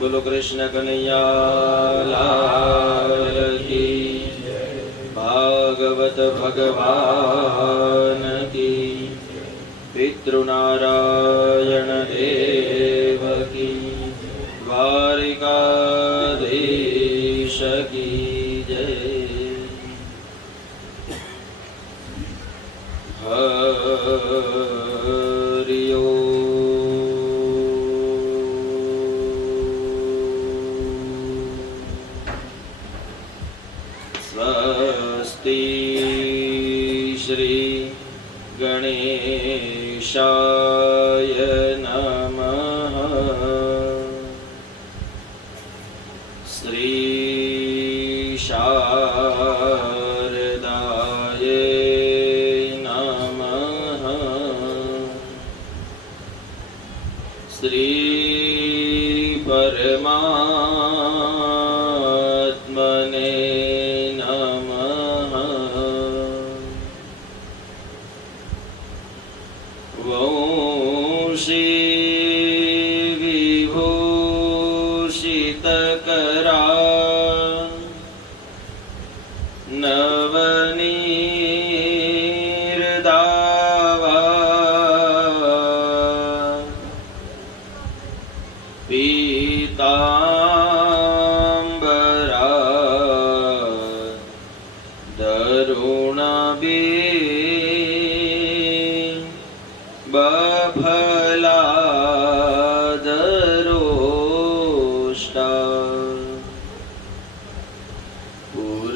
बोलो कृष्ण कन्हैया लाल की। भागवत भगवान की। पितृनारायण देव की। द्वारिकाधीश की जय। हरि ओम। स्वस्ति श्री गणेशाय नमः। श्री शारदाय नमः। श्री परमात्मने विभूषितकरा नवनीर्दावा पीताम्बरा दरुणबी बफला दरोष्टा पूर्णेन्दु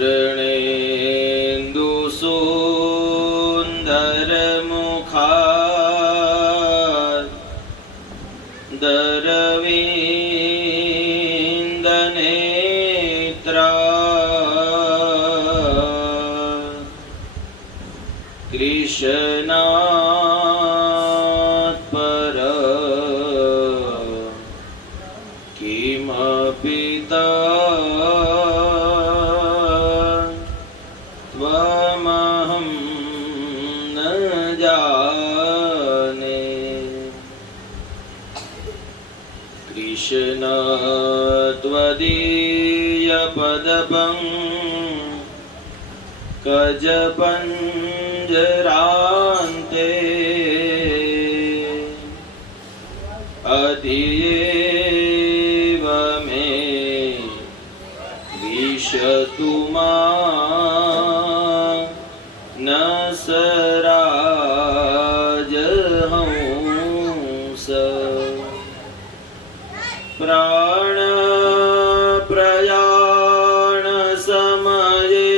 सुन्दर मुखा दरविन्द नेत्रा कृष्णा किमपिता त्वमहं न जाने। कृष्ण त्वदीयपदपङ्कजपञ्जरान्ते अधियेव मे विशतु न सराजहंस। प्राण प्रयाण समये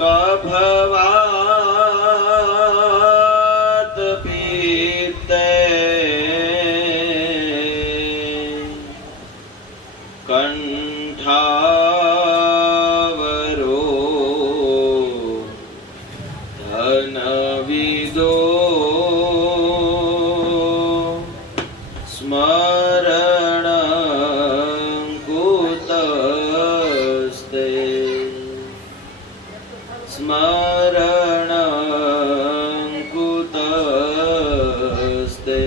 कभवात पीते कंठावरो धनविदो स्मरणङ्कुतस्ते। स्मरणङ्कुतस्ते।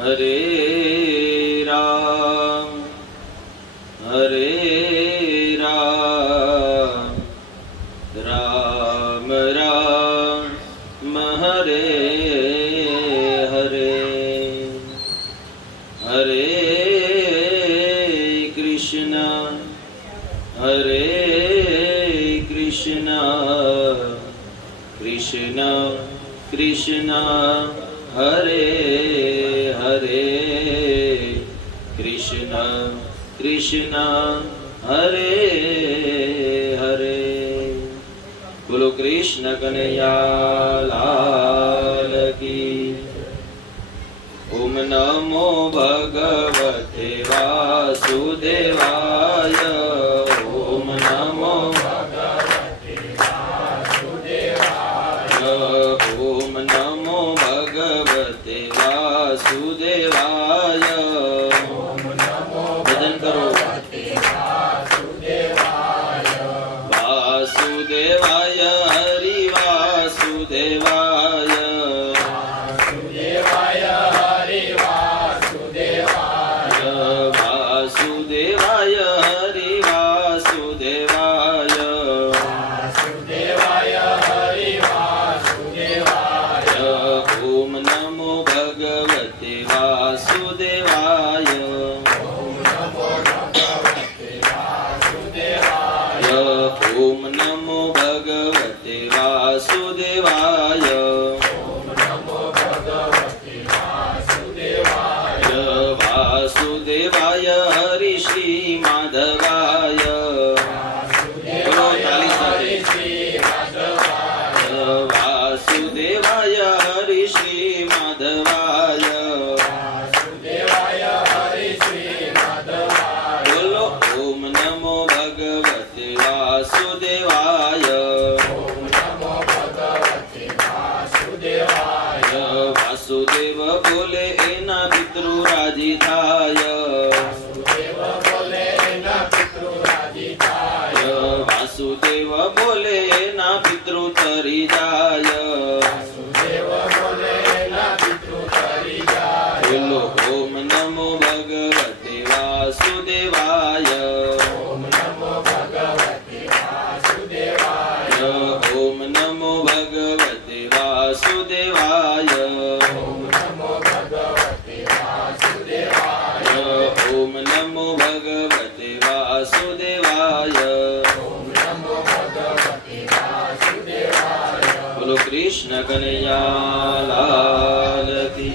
हरे राम राम राम हरे हरे। हरे कृष्ण कृष्ण कृष्ण हरे हरे। कृष्ण कृष्ण हरे हरे। बोलो कृष्ण कन्हैया लाल की। ओम नमो भगवते वासुदेवाय। ओम नमो भगवते वासुदेवाय। ओम नमो भगवते वासुदेवाय। भजन करो। वासुदेवाय हरि वासुदेवाय। वासुदेवाय माधवाय वासुदेवाय हरि श्री माधवाय बोलो ओम नमो भगवते वासुदेवाय ओम नमो भगवते वासुदेवाय वासुदेव बोले एना पितृ राजी थाय वासुदेव बोले एना पितृ राजी थाय वासुदेव बोले एना पितृ तरी जाय वासुदेव बोले एना पितृ तरी जाय बोलो ओम नमो भगवते वासुदेवाय ओम नमो भगवते वासुदेवाय ओम नमो भगवते वासुदेवाय ओम नमो भगवते वासुदेवाय ओम नमो भगवते वासुदेवाय ओम नमो भगवते वासुदेवाय बोलो कृष्ण कन्हैया लाल की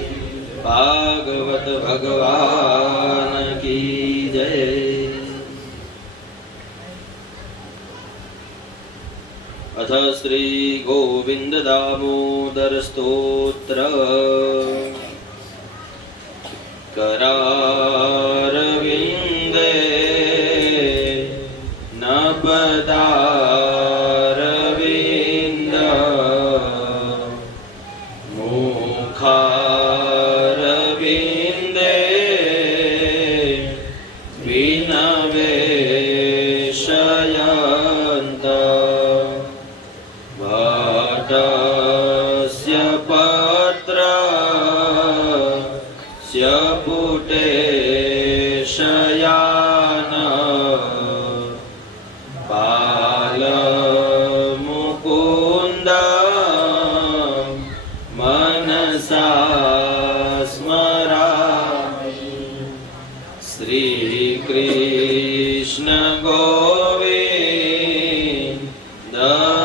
भागवत भगवान की जय। अथ श्री गोविंद दामोदर स्तोत्र करारविंदे नपदारविंद मुखारविंदे विनवेशयन्त भटस्य पत्रस्य पुटेशयान बालमुकुन्द मनसा स्मरामि श्रीकृष्ण गोविन्द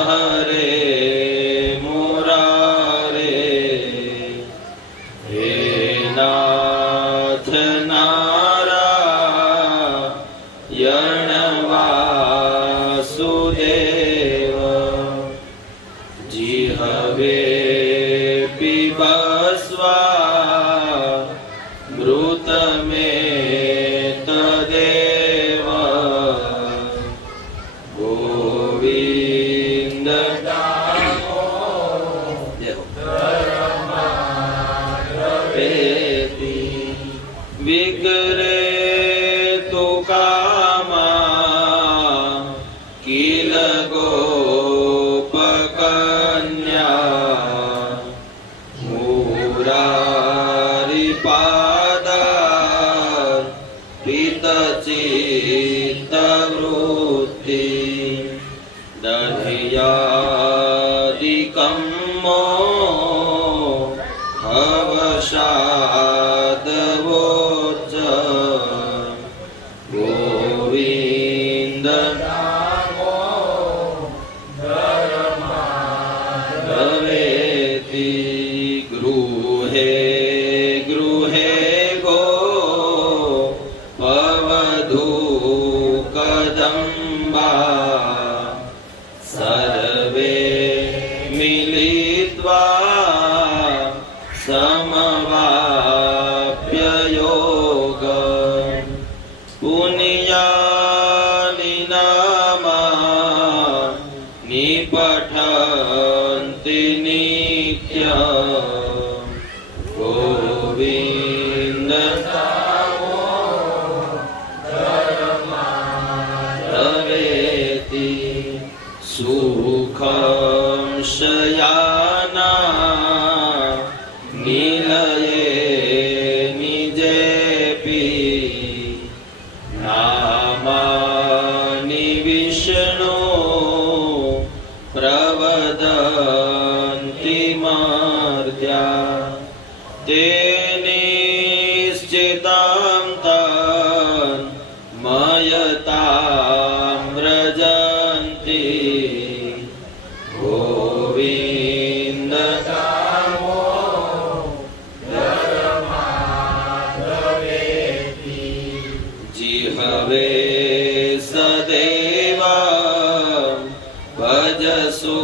हरे मुरारे हे नाथ नारायण वासुदेव जिहवे पिबस्वा मृतमेतदेव गोविन्द दामोदरमाधवेति विग्रे तु कामा किल गोपकन्या मुरारिपादा पितचित्तवृत्ति दधियादिकं हवशादवोच गोविन्द दामोदरमाधवेति गृहे गृहे गो पवधू कदम्बा सर्वे मिलित्वा समवाप्य योग पुण्यानि नामा निपठन्ति नित्यम् गोविन्द दामोदरमाधवेति सुखं शयाना निलये निजेपि नामानि विष्णु प्रवदन्ति मर्त्या ते निश्चितां तान् मयतां व्रजन्ति गोविन्द दामोदरमाधवेति जिहवे सदेवा भज सुन्दराणि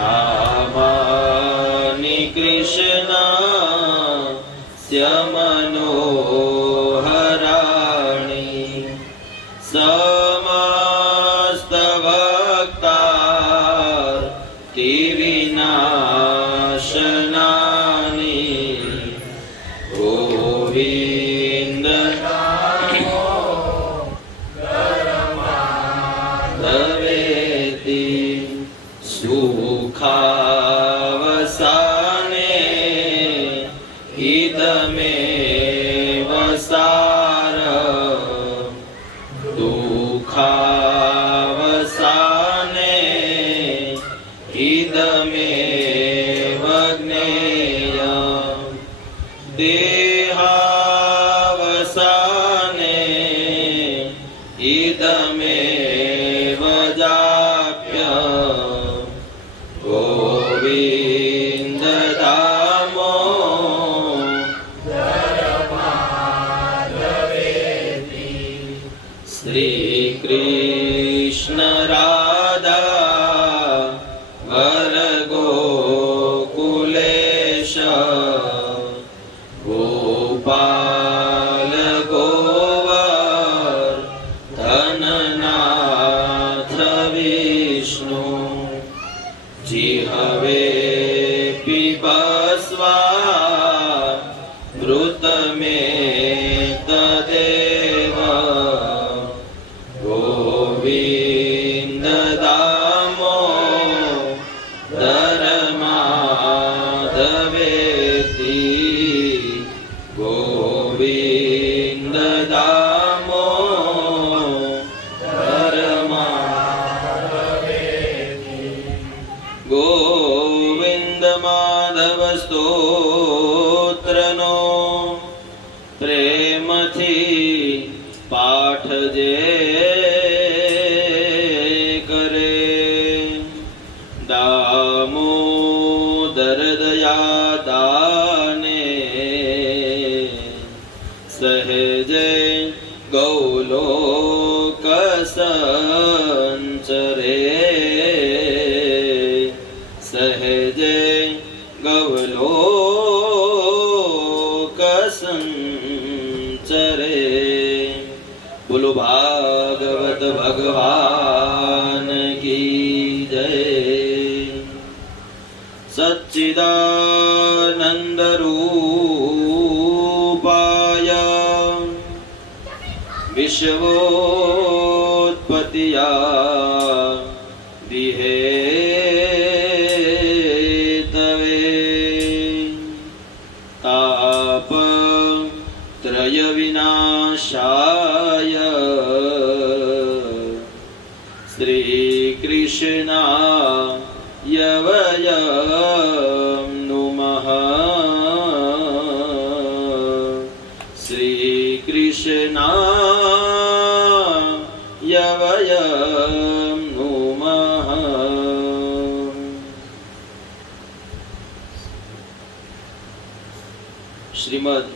नामानि कृष्णस्य मनोहराणि समस्तभक्तार्तिविनाशनानि गोविन्द माधवेति सुखावसाने इदमेव सारम् दुःखावसाने इदमेव ज्ञेयम् देहावसाने इदमेव जाप्यम् गोविन्द दामोदरमाधवेति श्रीकृष्ण राधा वरगोकुलेश गोपाल गोवर्धननाथ विष्णु जिहवे पिबस्वा मृतमेतदेव गोविन्द दामोदरमाधवेति गोविन्द दामोदरमाधवेति गोविन्द माधव स्तोत्रनो प्रेमथी पाठ जे करे दामोदर दया दाने सहजे गौलोक संचरे सहजे गौलोक संचरे बोलो भागवत भगवान की जय सच्चिदानंद रूपाय विश्वोत्पत्तिया दिहेतवे तापत्रय विनाशाय श्रीकृष्णाय वयं नुमः श्रीकृष्णाय वयं नुमः। श्रीमद्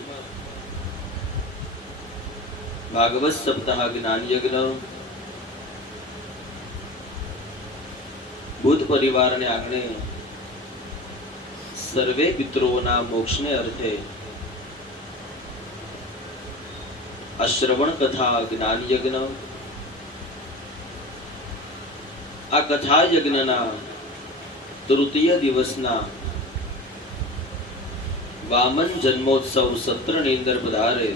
भागवत सप्ताह ज्ञान यज्ञ ભૂત પરિવારને આંગણે સર્વે પિતૃઓના મોક્ષને અર્થે આ શ્રવણ કથા જ્ઞાન યજ્ઞ આ કથા યજ્ઞના તૃતીય દિવસના વામન જન્મોત્સવ સત્રની અંદર પધારે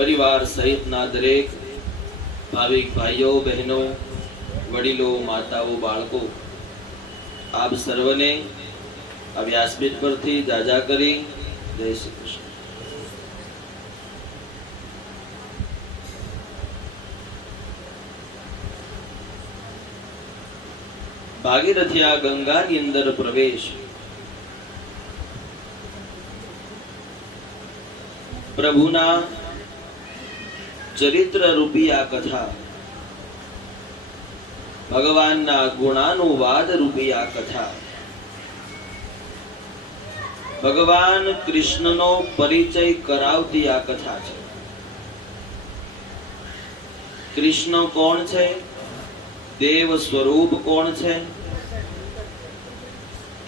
પરિવાર સહિતના દરેક ભાવિક ભાઈઓ બહેનો વડીલો માતાઓ બાળકો આપ સર્વને આ વ્યાસપીઠ પરથી જાજા કરી જય શ્રી કૃષ્ણ। ભાગીરથિયા ગંગાની અંદર પ્રવેશ પ્રભુના ચરિત્ર રૂપી આ કથા ભગવાનના ગુણાનુવાદ રૂપી આ કથા ભગવાન કૃષ્ણનો પરિચય કરાવતી આ કથા છે। કૃષ્ણ કોણ છે દેવ સ્વરૂપ કોણ છે,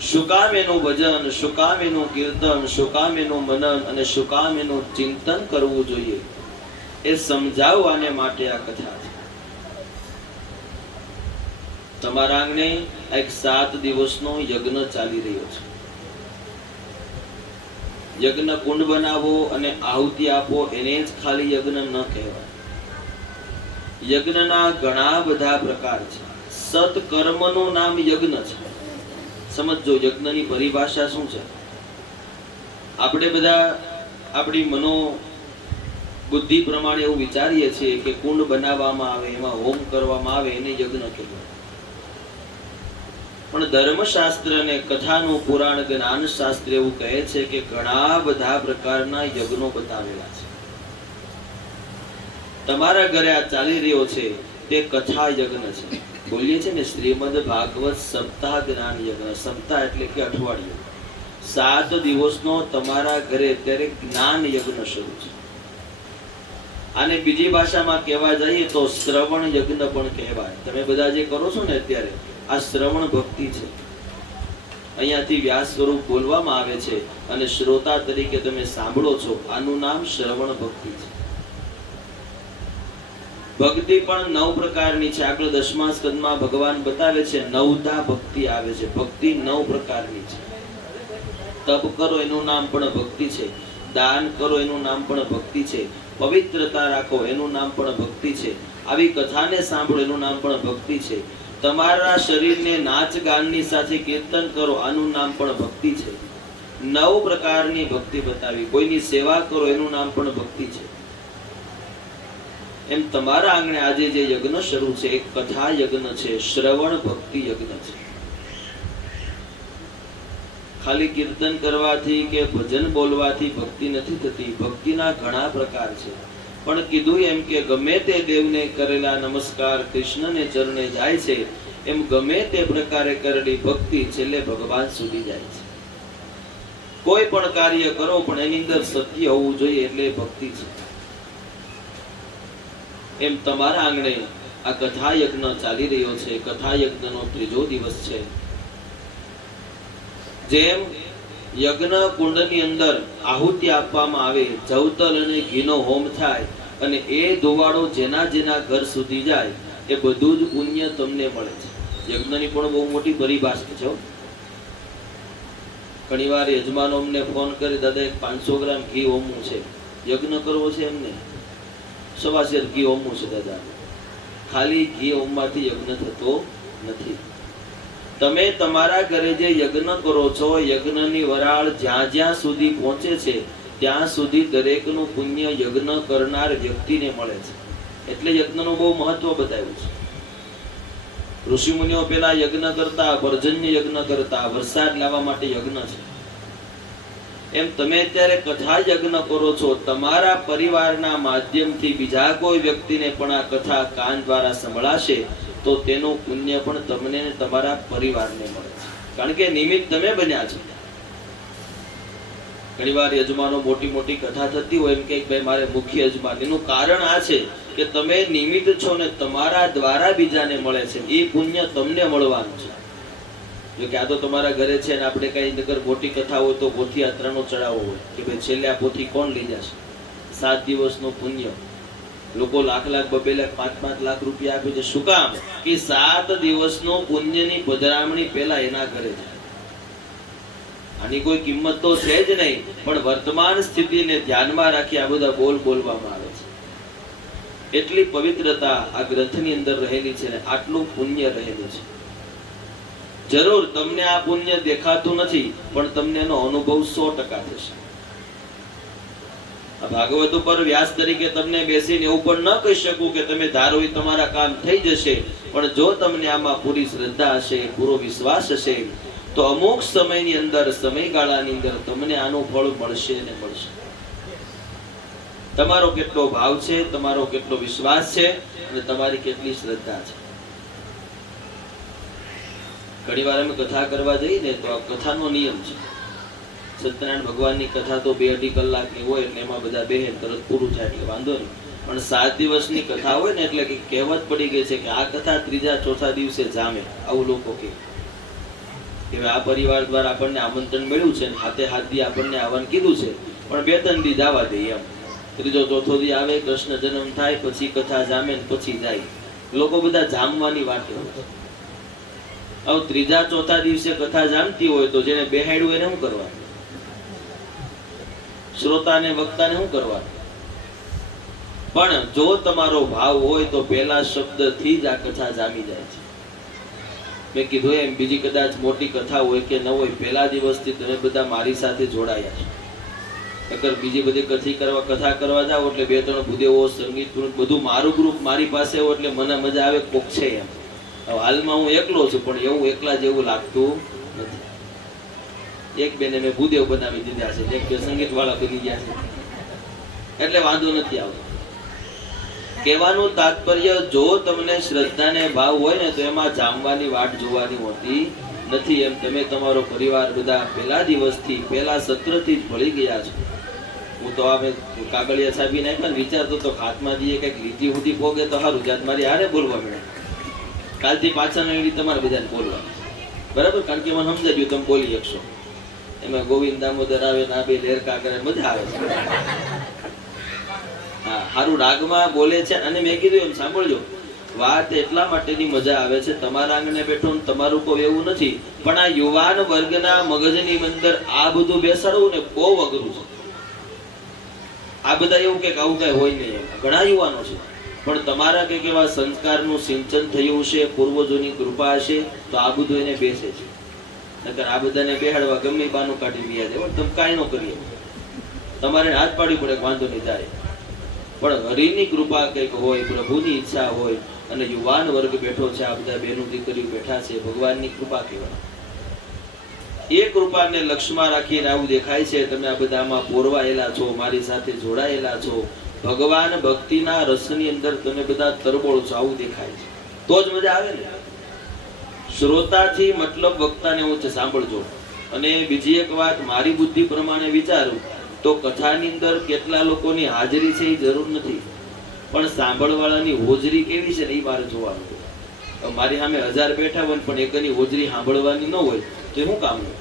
શું કામ એનું ભજન, શું કામ એનું કીર્તન, શું કામ એનું મનન અને શું કામ એનું ચિંતન કરવું જોઈએ, એ સમજાવવાને માટે આ કથા છે. તમારા આંગણે એક 7 દિવસનો યજ્ઞ ચાલી રહ્યો છે. યજ્ઞ કુંડ બનાવો અને આહુતિ આપો એને જ ખાલી યજ્ઞ ન કહેવાય. યજ્ઞના ઘણા બધા પ્રકાર છે. સત્કર્મનું નામ યજ્ઞ છે. સમજો યજ્ઞની પરિભાષા શું છે. આપણે બધા આપણી મનો બુદ્ધિ પ્રમાણે એવું વિચારીએ છીએ કે કુંડ બનાવવામાં આવે, એમાં હોમ કરવામાં આવે, એને યજ્ઞ કહેવાય. પણ ધર્મશાસ્ત્ર અને કથાનું પુરાણ જ્ઞાન શાસ્ત્ર એવું કહે છે કે ઘણા બધા પ્રકારના યજ્ઞો બતાવેલા છે. તમારા ઘરે આ ચાલી રહ્યો છે તે કથા યજ્ઞ છે. બોલીએ છે ને શ્રીમદ ભાગવત સપ્તાહ જ્ઞાન યજ્ઞ. સપ્તાહ એટલે કે અઠવાડિયું. 7 દિવસનો તમારા ઘરે અત્યારે જ્ઞાન યજ્ઞ શરૂ છે. આને બીજી ભાષામાં કહેવા જઈએ તો શ્રવણ યજ્ઞ પણ કહેવાય. તમે બધા જે કરો છો ને અત્યારે, આ શ્રવણ ભક્તિ છે. અહીંયાથી વ્યાસ સ્વરૂપ બોલવામાં આવે છે અને શ્રોતા તરીકે તમે સાંભળો છો. આનું નામ શ્રવણ ભક્તિ છે. ભક્તિ પણ 9 પ્રકારની છે. આગળ 10મા સ્કંદમાં ભગવાન બતાવે છે 9ધા ભક્તિ આવે છે. ભક્તિ 9 પ્રકારની છે. તપ કરો એનું નામ પણ ભક્તિ છે. દાન કરો એનું નામ પણ ભક્તિ છે. પવિત્રતા રાખો એનું નામ પણ ભક્તિ છે. આવી કથાને સાંભળો એનું નામ પણ ભક્તિ છે. તમારા શરીરને નાચ ગાનની સાથે કીર્તન કરો આનું નામ પણ ભક્તિ છે. 9 પ્રકારની ભક્તિ બતાવી. કોઈની સેવા કરો એનું નામ પણ ભક્તિ છે. એમ તમારા આંગણે આજે જે યજ્ઞ શરૂ છે એક કથા યજ્ઞ છે, શ્રવણ ભક્તિ યજ્ઞ છે. ખાલી કીર્તન કરવાથી કે ભજન બોલવાથી ભક્તિ નથી થતી. ભક્તિના ઘણા પ્રકાર છે. પણ કીધું એમ કે ગમે તે દેવને કરેલા નમસ્કાર કૃષ્ણને ચરણે જાય છે, એમ ગમે તે પ્રકારે કરેલી ભક્તિ છેલ્લે ભગવાન સુધી જાય છે. કોઈ પણ કાર્ય કરો પણ એની અંદર સત્ય હોવું જોઈએ એટલે ભક્તિ છે. એમ તમારા આંગણે આ કથા યજ્ઞ ચાલી રહ્યો છે. કથા યજ્ઞનો 3જો દિવસ છે. જેમ યજ્ઞ કુંડની અંદર આહુતિ આપવામાં આવે, જવતલ અને ઘીનો હોમ થાય અને એ ધોવાળો જેના જેના ઘર સુધી જાય એ બધું જ પુણ્ય તમને મળે છે. યજ્ઞની પણ બહુ મોટી પરિભાષા છે. ઘણીવાર યજમાનો અમને ફોન કરી, દાદા એક 500 ગ્રામ ઘી હોમવું છે, યજ્ઞ કરવો છે એમને, સવાશેર ઘી હોમવું છે દાદા. ખાલી ઘી હોમવાથી યજ્ઞ થતો નથી. તમે તમારા ઘરે જે યજ્ઞ કરો છો, યજ્ઞની વરાળ જ્યાં જ્યાં સુધી પહોંચે છે ત્યાં સુધી દરેકનું પુણ્ય યજ્ઞ કરનાર વ્યક્તિને મળે છે. એટલે યજ્ઞનું બહુ મહત્વ બતાવ્યું છે. ઋષિ મુનિઓ પેલા યજ્ઞ કરતા, પર્જન્ય યજ્ઞ કરતા, વરસાદ લાવવા માટે યજ્ઞ છે. એમ તમે અત્યારે કથા યજ્ઞ કરો છો. તમારા પરિવારના માધ્યમથી બીજા કોઈ વ્યક્તિને પણ આ કથા કાન દ્વારા સંભળાશે તો તેનું પુણ્ય પણ તમને ને તમારા પરિવારને મળે છે. કારણ કે નિમિત્ત તમે બન્યા છો. ઘણીવાર યજમાનો મોટી મોટી કથા થતી હોય એમ કે ભાઈ મારે મુખ્ય યજમાન. એનું કારણ આ છે કે તમે નિમિત્ત છો ને તમારા દ્વારા બીજાને મળે છે. એ પુણ્ય તમને મળવાનું છે. જો કે આ તો તમારા ઘરે છે ને આપણે કઈ નગર મોટી કથા હોય તો પોથી યાત્રાનો ચડાવો હોય કે ભાઈ છેલ્લે આ પોથી કોણ લઈ જશે. 7 દિવસનું પુણ્ય લોકો લાખ લાખ, 2 લાખ, 5 લાખ રૂપિયા આપે છે. શું કામ? કે 7 દિવસનો પુણ્યની પધરામણી પેલા એના ઘરે છે. આની કોઈ કિંમત તો છે જ નહીં, પણ વર્તમાન સ્થિતિને ધ્યાનમાં રાખી આ બધા બોલવામાં આવે છે. એટલી પવિત્રતા આ ગ્રંથની અંદર રહેલી છે ને આટલું પુણ્ય રહેલું છે. જરૂર તમને આ પુણ્ય દેખાતું નથી, પણ તમને એનો અનુભવ 100% થશે. આ ભાગવત ઉપર વ્યાસ તરીકે તમને બેસીને એવું પણ ન કહી શકું કે તમે ધારો એ તમારા કામ થઈ જશે. પણ જો તમને આમાં પૂરી શ્રદ્ધા હશે, પૂરો વિશ્વાસ હશે તો અમુક સમયની અંદર, સમયગાળાની અંદર તમને આનું ફળ મળશે ને મળશે. તમારો કેટલો ભાવ છે, તમારો કેટલો વિશ્વાસ છે અને તમારી કેટલી શ્રદ્ધા છે. ઘણી વાર અમે કથા કરવા જઈએ ને તો આ કથાનો નિયમ છે. સત્યનારાયણ ભગવાનની કથા તો 2-2.5 કલાકની હોય એટલે એમાં બધા બેહે તરત પૂરું થાય એટલે વાંધો નહીં. પણ 7 દિવસની કથા હોય ને એટલે કે કહેવત પડી ગઈ છે કે આ કથા ત્રીજા ચોથા દિવસે જામે, આવું લોકો કહે કે આ પરિવાર દ્વારા આપણને આમંત્રણ મળ્યું છે, હાથે હાથ દી આપણને આવવાનું કીધું છે, પણ 2-3 દી જવા દઈએ એમ. ત્રીજો ચોથો દી આવે, કૃષ્ણ જન્મ થાય, પછી કથા જામે ને પછી જાય. લોકો બધા જામવાની વાત કરે છે. હવે ત્રીજા ચોથા દિવસે કથા જામતી હોય તો જેને બેહાડ્યું એને શું કરવાનું? શ્રોતાને વક્તાને શું કરવાનું? પણ જો તમારો ભાવ હોય તો પહેલા શબ્દથી જ આ કથા જામી જાય છે. મેં કીધું એમ બીજી કદાચ મોટી કથા હોય કે ન હોય, પહેલા દિવસથી તમે બધા મારી સાથે જોડાયા છો. અગર બીજી બધી કથા કરવા જાવ એટલે 2-3 ભૂદેવો, સંગીત બધું મારું ગ્રુપ મારી પાસે હોય એટલે મને મજા આવે, કોક છે એમ. હાલમાં હું એકલો છું પણ એવું એકલા જેવું લાગતું નથી. એક બેને મેં ભૂદેવ બનાવી દીધા છે, એક બે સંગીત વાળા બની ગયા છે, એટલે વાંધો નથી આવતો. કહેવાનું તાત્પર્ય, જો તમને શ્રદ્ધાને ભાવ હોય ને તો એમાં જામવાની વાટ જોવાની હોતી નથી. એમ તમે તમારો પરિવાર બધા પહેલા દિવસથી, પહેલા સત્રથી જ ભળી ગયા છો. હું તો આ કાગળિયા છાપી નાખ્યા ને વિચારતો તો હાથમાં દઈએ કંઈક લીટી ઉઠી પોગે તો સારું, જાત મારી હારે બોલવા મળે. કાલથી પાછળની લીટી તમારે બધાને બોલવા, બરાબર? કારણ કે મને સમજાઈ ગયું તમે બોલી શકશો. એમાં ગોવિંદ દામોદર આવે ને આ બે લેરકા કરે, મજા આવે છે. હા, સારું રાગમાં બોલે છે. અને મેં કીધું એમ સાંભળજો, વાત એટલા માટેની મજા આવે છે, તમારા આંગણે બેઠો ને તમારું કોઈ એવું નથી, પણ આ યુવાન વર્ગના મગજની અંદર આ બધું બેસાડવું ને બહુ અઘરું છે. આ બધા એવું કે આવું કઈ હોય નહીં, ઘણા યુવાનો છે, પણ તમારા કઈક એવા સંસ્કારનું સિંચન થયું છે, પૂર્વજોની કૃપા છે, તો આ બધું એને બેસે છે. નકર આ બધાને બેહાડવા ગમે બાનું કાઢી વ્યા જાય, તમે કાંઈ ન કરીએ, તમારે હાથ પાડવી પડે, વાંધો નહીં જાય. પણ હરિની કૃપા કંઈક હોય, પ્રભુની ઈચ્છા હોય, અને યુવાન વર્ગ બેઠો છે, આ બધા બેનું દીકરીઓ બેઠા છે, ભગવાનની કૃપા કહેવાય. એ કૃપાને લક્ષ્યમાં રાખીને આવું દેખાય છે. તમે આ બધામાં પોરવાયેલા છો, મારી સાથે જોડાયેલા છો, ભગવાન ભક્તિના રસની અંદર તમે બધા તરબોળ છો, આવું દેખાય છે. તો જ મજા આવે ને. શ્રોતાથી મતલબ વક્તાને હું છે, સાંભળજો. અને બીજી એક વાત, મારી બુદ્ધિ પ્રમાણે વિચારું તો કથાની અંદર કેટલા લોકોની હાજરી છે એ જરૂર નથી, પણ સાંભળવાળાની હોજરી કેવી છે ને એ મારે જોવાનું. મારી સામે 1000 બેઠા હોય પણ એકની હોજરી સાંભળવાની ન હોય તો શું કામનું?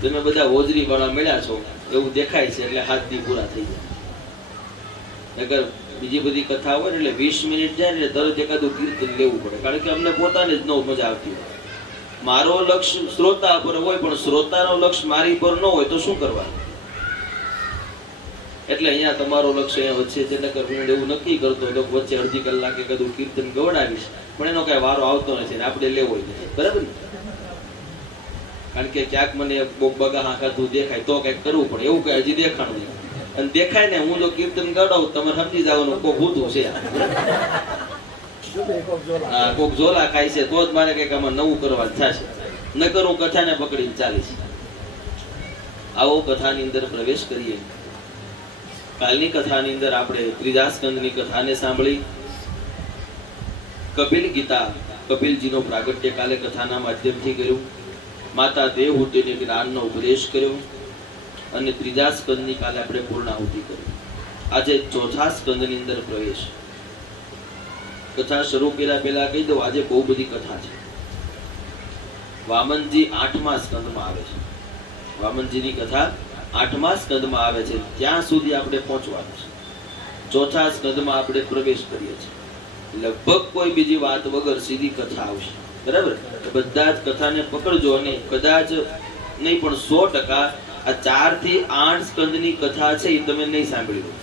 તમે બધા હોજરી વાળા મળ્યા છો એવું દેખાય છે એટલે હાથ દી પૂરા થઈ જાય. અગર બીજી બધી કથા હોય ને એટલે 20 મિનિટ જાય ને તરત એકાદું કીર્તન લેવું પડે, કારણ કે અમને પોતાને જ ન મજા આવતી હોય. મારો લક્ષ્ય શ્રોતા પર હોય, પણ શ્રોતાનો લક્ષ્ય મારી પર ન હોય તો શું કરવાનું? એટલે અહીંયા તમારો લક્ષ્ય અહીંયા વચ્ચે છે, નકર હું એવું નક્કી કરતો તો વચ્ચે અડધી કલાકે કદું કીર્તન ગવડાવીશ, પણ એનો કઈ વારો આવતો નથી ને આપણે લેવો નથી, બરાબર ને? કારણ કે ક્યાંક મને બગા હાંકાતું દેખાય તો કઈક કરવું પડે, એવું કઈ હજી દેખાણું નહીં. અને દેખાય ને હું જો કીર્તન ગવડાવું તમારે સમજી જવાનું કોક હોતું છે, હા કોક ઝોલા ખાય છે, તો જ મારે કઈક આમાં નવું કરવા થશે, નકર હું કથાને પકડીને ચાલીશ. આવો કથાની અંદર પ્રવેશ કરીએ. કાલની કથાની અંદર આપણે ત્રીજા સ્કંદની કથાને સાંભળી. કપિલ ગીતા, કપિલજીનો પ્રાગટ્ય કાલે કથાના માધ્યમથી કર્યું. માતા દેવહૂતિને જ્ઞાનનો ઉપદેશ કર્યો અને ત્રીજા સ્કંદની કાલે આપણે પૂર્ણાહુતિ કરી. આજે ચોથા સ્કંદની અંદર પ્રવેશ. કથા શરૂ કર્યા પહેલા કહી દઉં, આજે બહુ બધી કથા છે. વામનજી 8મા સ્કંદમાં આવે છે. વામનજીની કથા 8મા સ્કંદમાં આવે છે, ત્યાં સુધી આપણે પહોંચવાનું છે. ચોથા સ્કંદમાં આપણે પ્રવેશ કરીએ છીએ. લગભગ કોઈ બીજી વાત વગર સીધી કથા આવશે, બરાબર? બધા જ કથાને પકડજો અને કદાચ નહીં પણ 100% આ 4 થી 8 સ્કંદની કથા છે એ તમે નહીં સાંભળી હોય.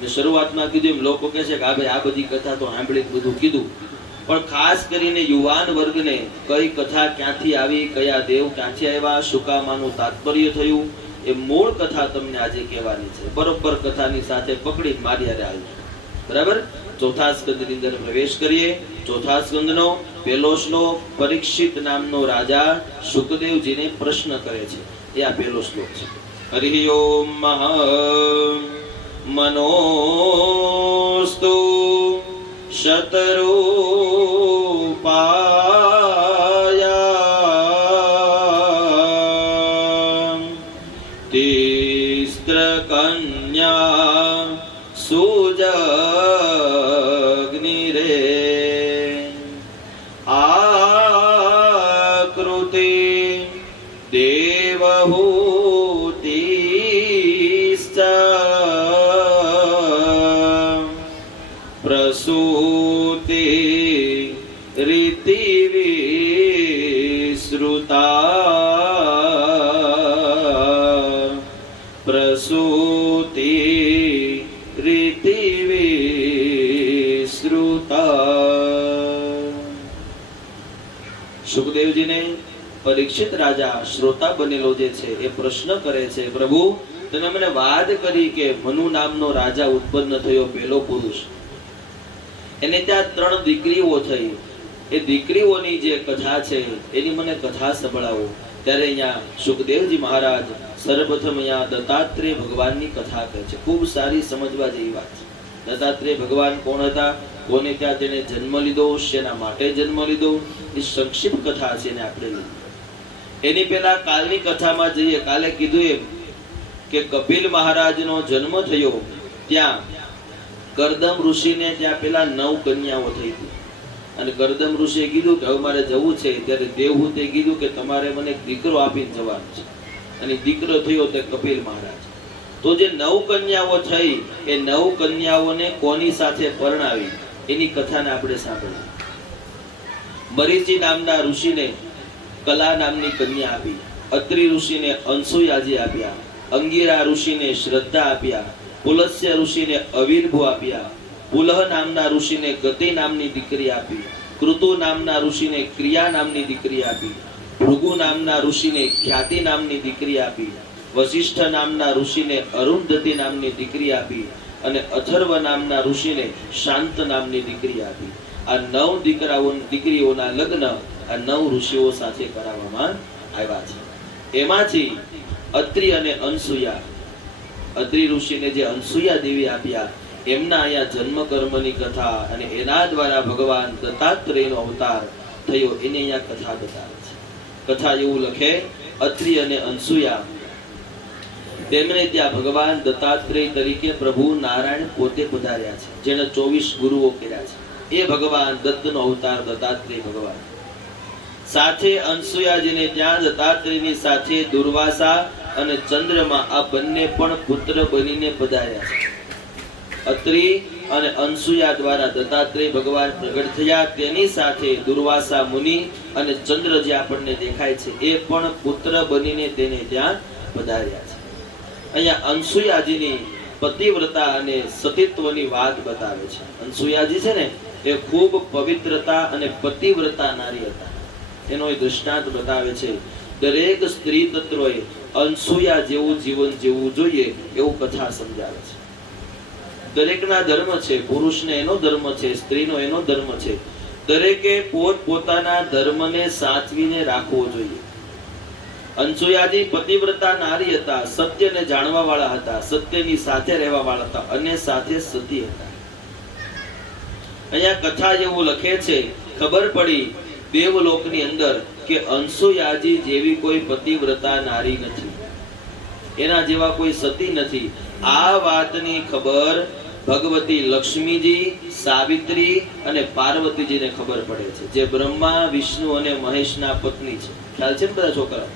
મેં શરૂઆતમાં કીધું એમ લોકો કહે છે કે આ બધી કથા તો સાંભળી બધું કીધું, પણ ખાસ કરીને યુવાન વર્ગને કઈ કથા ક્યાંથી આવી, કયા દેવ ક્યાંથી આવ્યા, શું કામ આનું તાત્પર્ય થયું, એ મૂળ કથા તમને આજે કહેવાની છે. બરોબર કથાની સાથે પકડી મારી હારે આવી, બરાબર? ચોથા સ્કંદની અંદર પ્રવેશ કરીએ. ચોથા સ્કંદનો પહેલો શ્લોક પરીક્ષિત નામનો રાજા શુકદેવજીને પ્રશ્ન કરે છે, એ આ પહેલો શ્લોક છે. હરિ ઓમ મનોસ્તુ શતરૂપાયા તિસ્ત્ર કન્યા સુ શ્રુતા પ્રસૂતિ રીતિ વિશ્રુતા. સુખદેવજીને પરીક્ષિત રાજા શ્રોતા બનેલો જે છે એ પ્રશ્ન કરે છે, પ્રભુ તમે મને વાત કરી કે મનુ નામનો રાજા ઉત્પન્ન થયો, પહેલો પુરુષ, એને ત્યાં 3 દીકરીઓ થઈ, એ દીકરીઓની જે કથા છે એની મને કથા સંભળાવો. ત્યારે અહીંયા સુખદેવજી મહારાજ સર્વપ્રથમ અહીંયા દત્તાત્રેય ભગવાનની કથા કહે છે. ખૂબ સારી સમજવા જેવી વાત છે. દત્તાત્રેય ભગવાન કોણ હતા, કોને ત્યાં તેને જન્મ લીધો, શેના માટે જન્મ લીધો, એ સંક્ષિપ્ત કથા છે એને આપણે લીધી. એની પહેલા કાલની કથામાં જઈએ. કાલે કીધું એમ કે કપિલ મહારાજનો જન્મ થયો ત્યાં કરદમ ઋષિને ત્યાં પેલા 9 કન્યાઓ થઈ હતી, અને કરદમ ઋષિએ કીધું કે હવે મારે જવું છે. ત્યારે દેવહૂતે કીધું કે તમારે મને દીકરો આપીને જવાનું છે, અને દીકરો થયો તે કપિલ મહારાજ. તો જે 9 કન્યાઓ થઈ એ 9 કન્યાઓને કોની સાથે પરણાવી એની કથાને આપણે સાંભળી. મરીચી નામના ઋષિને કલા નામની કન્યા આપી, અત્રિ ઋષિને અંશુયાજી આપ્યા, અંગીરા ઋષિને શ્રદ્ધા આપ્યા, પુલસ્ય ઋષિને અવિર્ભુ આપ્યા, પુલહ નામના ઋષિને ગતિ નામની દીકરી આપી, કૃતુ નામના ઋષિને ક્રિયા નામની દીકરી આપી, ભૃગુ નામના ઋષિને ખ્યાતિ નામની દીકરી આપી, વશિષ્ઠ નામના ઋષિને અરુંધતી નામની દીકરી આપી, અને અથર્વ નામના ઋષિને શાંત નામની દીકરી આપી. આ 9 દીકરીઓના લગ્ન આ 9 ઋષિઓ સાથે કરાવવામાં આવ્યા છે. એમાંથી અત્રિ અને અનસુયા, અત્રિ ઋષિને જે અનસુયા દેવી આપ્યા એમના અહીંયા જન્મ કર્મની કથા, અને એના દ્વારા ભગવાન દત્તાત્રેયનો અવતાર થયો એની અહીંયા કથા બતાવે છે. કથા એવું લખે, અત્રિ અને અનસુયા તેમને ત્યાં ભગવાન દત્તાત્રેય તરીકે પ્રભુ નારાયણ પોતે પધાર્યા છે, જેને 24 ગુરુઓ કર્યા છે. એ ભગવાન દત્તનો અવતાર દત્તાત્રેય ભગવાન. સાથે અનસુયાજીને ત્યાં દત્તાત્રેયની સાથે દુર્વાસા અને ચંદ્રમા આ બંને પણ પુત્ર બનીને પધાર્યા છે. અત્રિ અને અનસુયા દ્વારા દત્તાત્રેય ભગવાન પ્રગટ થયા, તેની સાથે દુર્વાસા મુનિ અને ચંદ્ર જે આપણને દેખાય છે એ પણ પુત્ર બનીને તેને ત્યાં પધાર્યા છે. અહીંયા અનસુયાજીની પતિવ્રતા અને સતીત્વની વાત બતાવે છે. અનસુયાજી છે ને એ ખૂબ પવિત્રતા અને પતિવ્રતા નારી હતા, એનો એ દૃષ્ટાંત બતાવે છે. દરેક સ્ત્રી તત્વએ અનસુયા જેવું જીવન જીવવું જોઈએ એવું કથા સમજાવે છે. દરેકના ધર્મ છે, પુરુષને એનો ધર્મ છે, સ્ત્રીનો એનો ધર્મ છે. દરેકે પોતપોતાના ધર્મને સાચવીને રાખવો જોઈએ. અનસુયાજી પતિવ્રતા નારી હતા, સત્યને જાણવા વાળા હતા, સત્યની સાથે રહેવા વાળા હતા, અને સાથે સતી હતા. અહીંયા કથા એવું લખે છે, ખબર પડી દેવલોકની અંદર કે અનસુયાજી જેવી કોઈ પતિવ્રતા નારી નથી, એના જેવા કોઈ સતી નથી. આ વાતની ખબર ભગવતી લક્ષ્મીજી, સાવિત્રી અને પાર્વતીજીને ખબર પડે છે, જે બ્રહ્મા, વિષ્ણુ અને મહેશના પત્ની છે. ખ્યાલ છે ને બધા છોકરા?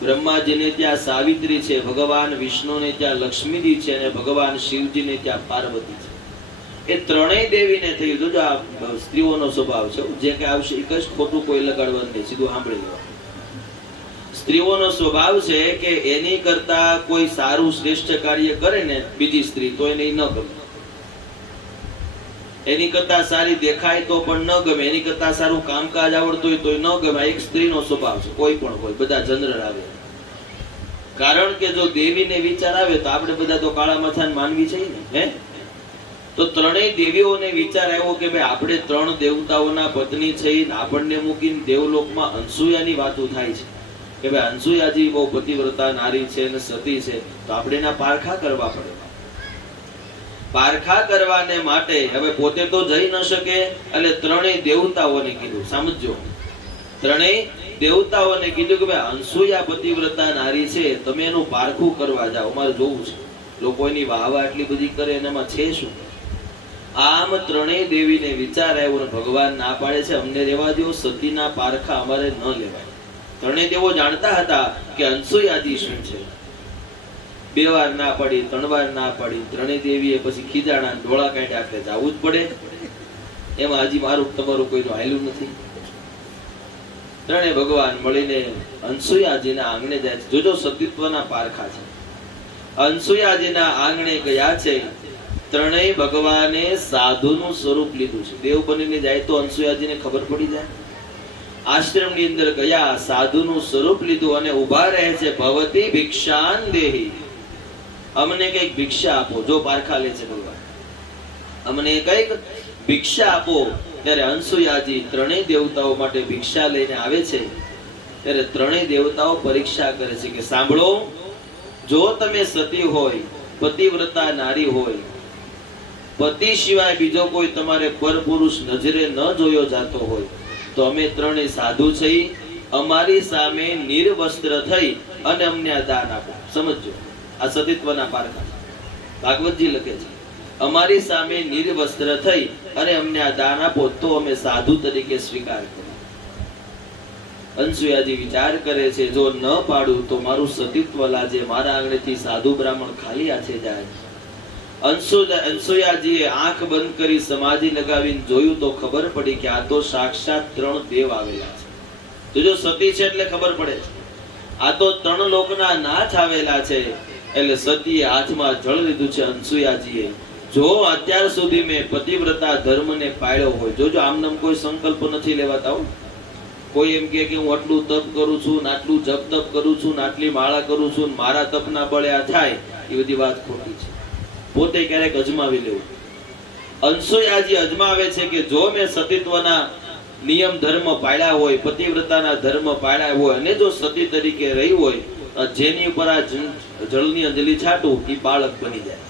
બ્રહ્માજીને ત્યાં સાવિત્રી છે, ભગવાન વિષ્ણુને ત્યાં લક્ષ્મીજી છે, અને ભગવાન શિવજીને ત્યાં પાર્વતી છે. એ ત્રણેય દેવીને થયું. જોજો આ સ્ત્રીઓનો સ્વભાવ છે, જે કે આવશે એક જ ખોટું કોઈ લગાડવાનું નહીં, સીધું સાંભળી લો. સ્ત્રીઓનો સ્વભાવ છે કે એની કરતા કોઈ સારું શ્રેષ્ઠ કાર્ય કરે ને બીજી સ્ત્રી તો એને ન ગમે, એની કરતા સારી દેખાય તો પણ ન ગમે, એની કરતા સારું કામકાજ આવડતું હોય તો ન ગમે. એક સ્ત્રીનો સ્વભાવ છે, કોઈ પણ હોય, બધા જનરલ આવે. કારણ કે જો દેવીને વિચાર આવે તો આપણે બધા તો કાળા માથાના માનવી છે ને, હે? તો ત્રણેય દેવીઓને વિચાર આવ્યો કે ભાઈ આપણે 3 દેવતાઓના પત્ની છે, આપણને મૂકીને દેવલોકમાં અનસુયાની વાતો થાય છે કે ભાઈ અનસુયાજી બહુ પતિવ્રતા નારી છે અને સતી છે, તો આપણે એના પારખા કરવા પડે. પારખા કરવાને માટે હવે પોતે તો જઈ ન શકે, એટલે ત્રણેય દેવતાઓને કીધું. સમજો, ત્રણેય દેવતાઓને કીધું કે ભાઈ અનસુયા પતિવ્રતા નારી છે, તમે એનું પારખું કરવા જાઓ, અમારે જોવું છે. લોકો એની વાહવા એટલી બધી કરે, એનામાં છે શું? આમ ત્રણેય દેવીને વિચાર આવ્યો, ભગવાન ના પાડે છે અમને રહેવા દો, સતીના પારખા અમારે ન લેવાય. ત્રણેય દેવો જાણતા હતા કે અનસુયાજી શું છે. 2 વાર ના પડી, 3 વાર ના પડી. ત્રણેય દેવીએ પછી ખીજાણા ડોળા કાઢ્યા, આપણે જવું જ પડે. એમાં હજી મારું તમારું કોઈનું હાલ્યું નથી. ત્રણેય ભગવાન મળીને અનસુયાજીના આંગણે જાય છે. જોજો સતીત્વના પારખા છે. અનસુયાજીના આંગણે ગયા છે. ત્રણેય ભગવાને સાધુનું સ્વરૂપ લીધું છે. દેવ બનીને જાય તો અનસુયાજીને ખબર પડી જાય. આશ્રમની અંદર ગયા, સાધુનું સ્વરૂપ લીધું અને ઊભા રહે છે. ભવતી ભિક્ષાન દેહી, અમને કઈક ભિક્ષા આપો. જો પારખા લે છે ભગવાન, અમને કઈક ભિક્ષા આપો. ત્યારે અનસુયાજી ત્રણેય દેવતાઓ માટે ભિક્ષા લઈને આવે છે. ત્યારે ત્રણેય દેવતાઓ પરીક્ષા કરે છે કે સાંભળો, જો તમે સતી હોય, પતિવ્રતા નારી હોય, પતિ સિવાય બીજો કોઈ તમારે પરપુરુષ નજરે ન જોયો જાતો હોય, તો અમે ત્રણેય સાધુ છીએ, અમારી સામે નિર્વસ્ત્ર થઈ અને અમને આ દાન આપો. સમજો, આ સતીત્વના પારખા ભાગવતજી લખે છે. અમારી સામે નિર્વસ્ત્ર થઈ અને અમને આ દાન આપો તો અમે સાધુ તરીકે સ્વીકાર કરીએ. અનસુયાજી વિચાર કરે છે, જો ન પાડું તો મારું સતીત્વ લાજે, મારા આંગણેથી સાધુ બ્રાહ્મણ ખાલી હાથે જાય. અનસુયાજીએ આંખ બંધ કરી સમાધિ લગાવીને જોયું તો ખબર પડી કે આ તો સાક્ષાત ત્રણ દેવ આવેલા છે. જો સતી છે એટલે ખબર પડે છે આ તો ત્રણ લોકના નાથ આવેલા છે. એટલે સતીએ હાથમાં જળ લીધું છે. અનસુયાજીએ, જો અત્યાર સુધી મેં પતિવ્રતા ધર્મને પાળ્યો હોય, જોજો આમનામ કોઈ સંકલ્પ નથી લેવાતા હો. કોઈ એમ કે હું આટલું તપ કરું છું, આટલું જપ તપ કરું છું, આટલી માળા કરું છું, મારા તપના બળે આ થાય, એ બધી વાત ખોટી છે. પોતે ક્યારેક અજમાવી લેવું. અનસુયાજી અજમાવે છે કે જો મેં સતીત્વના નિયમ ધર્મ પાળ્યા હોય, પતિવ્રતાના ધર્મ પાળ્યા હોય અને જો સતી તરીકે રહી હોય, જેની ઉપર આ જળની અંજલિ છાટું એ બાળક બની જાય.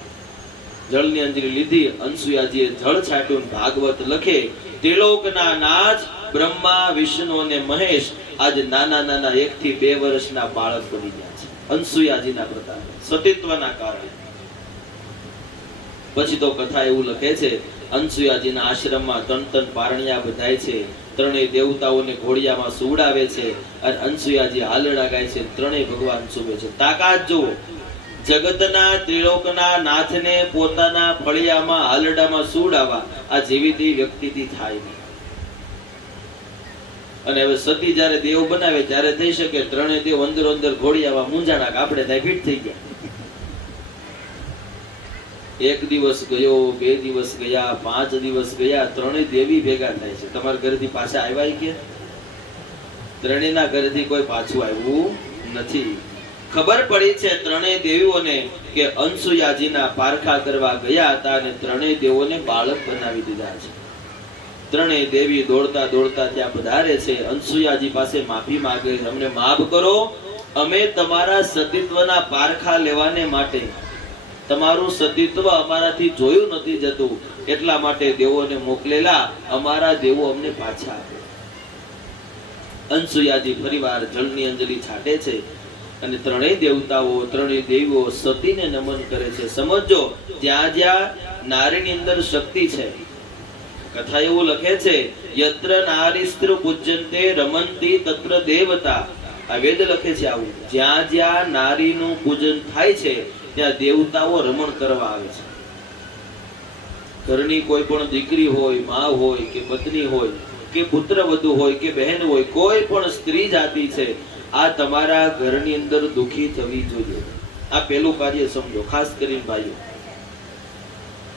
જળની અંજલિ લીધી, અનસુયાજીએ જળ છાટ્યું. ભાગવત લખે, ત્રિલોકના નાથ બ્રહ્મા, વિષ્ણુ અને મહેશ આજ નાના નાના 1 થી 2 વર્ષના બાળક બની ગયા છે અનસુયાજીના પ્રતાપે, સતીત્વના કારણે. પછી તો કથા એવું લખે છે, અનસુયાજીના આશ્રમમાં તન પારણિયા બધાય છે. ત્રણેય દેવતાઓને ઘોડિયામાં સુવડાવે છે અને અનસુયાજી હાલડા ગાય છે. ત્રણેય ભગવાન સુવે છે. તાકાત જુઓ, જગતના ત્રિલોકના નાથને પોતાના ફળિયામાં હાલડામાં સુવડાવવા આ જેવી વ્યક્તિથી થાય નહીં. અને હવે સતી જ્યારે દેવ બનાવે ત્યારે થઈ શકે ત્રણેય દેવ અંદર અંદર ઘોડિયામાં મૂંઝાણા, આપણે ત્યાં ફીટ થઈ ગયા. 1 દિવસ ગયો, 2 દિવસ ગયા, 5 દિવસ ગયા, ત્રણેય દેવી ભેગા થાય છે. તમારા ઘરેથી પાછા આવ્યા કે? ત્રણેયના ઘરેથી કોઈ પાછું આવ્યું નથી. ખબર પડી છે ત્રણેય દેવીઓને કે અનસુયાજીના પારખા કરવા ગયા હતા અને ત્રણેય દેવોને બાળક બનાવી દીધા છે. ત્રણેય દેવી દોડતા દોડતા ત્યાં પધારે છે. અનસુયાજી પાસે માફી માંગે, અમને માફ કરો, અમે તમારા સતીત્વના પારખા લેવાને માટે, તમારું સતીત્વ અમારાથી જોયું નથી જતું એટલા માટે દેવોને મોકલેલા, અમારા દેવો અમને પાછા આપો. અનસુયાજી ફરીવાર જળની અંજલિ છાટે છે અને ત્રણેય દેવતાઓ, ત્રણેય દેવીઓ સતીને નમન કરે છે. સમજો, જ્યાં જ્યાં નારીની અંદર શક્તિ છે, કથા એવું લખે છે, યત્ર નારીસ્ત્ર પૂજ્યન્તે રમંતી તત્ર દેવતા. આ વેદ લખે છે આવું, જ્યાં જ્યાં નારીનું પૂજન થાય છે ત્યાં દેવતાઓ રમણ કરવા આવે છે. ઘરની કોઈ પણ દીકરી હોય, માં હોય કે પત્ની હોય કે પુત્રવધુ હોય કે બહેન હોય, કોઈ પણ સ્ત્રી જાતિ છે, આ તમારા ઘરની અંદર દુખી થવી જોઈએ. આ પહેલું કાર્ય સમજો, ખાસ કરીને ભાઈઓ.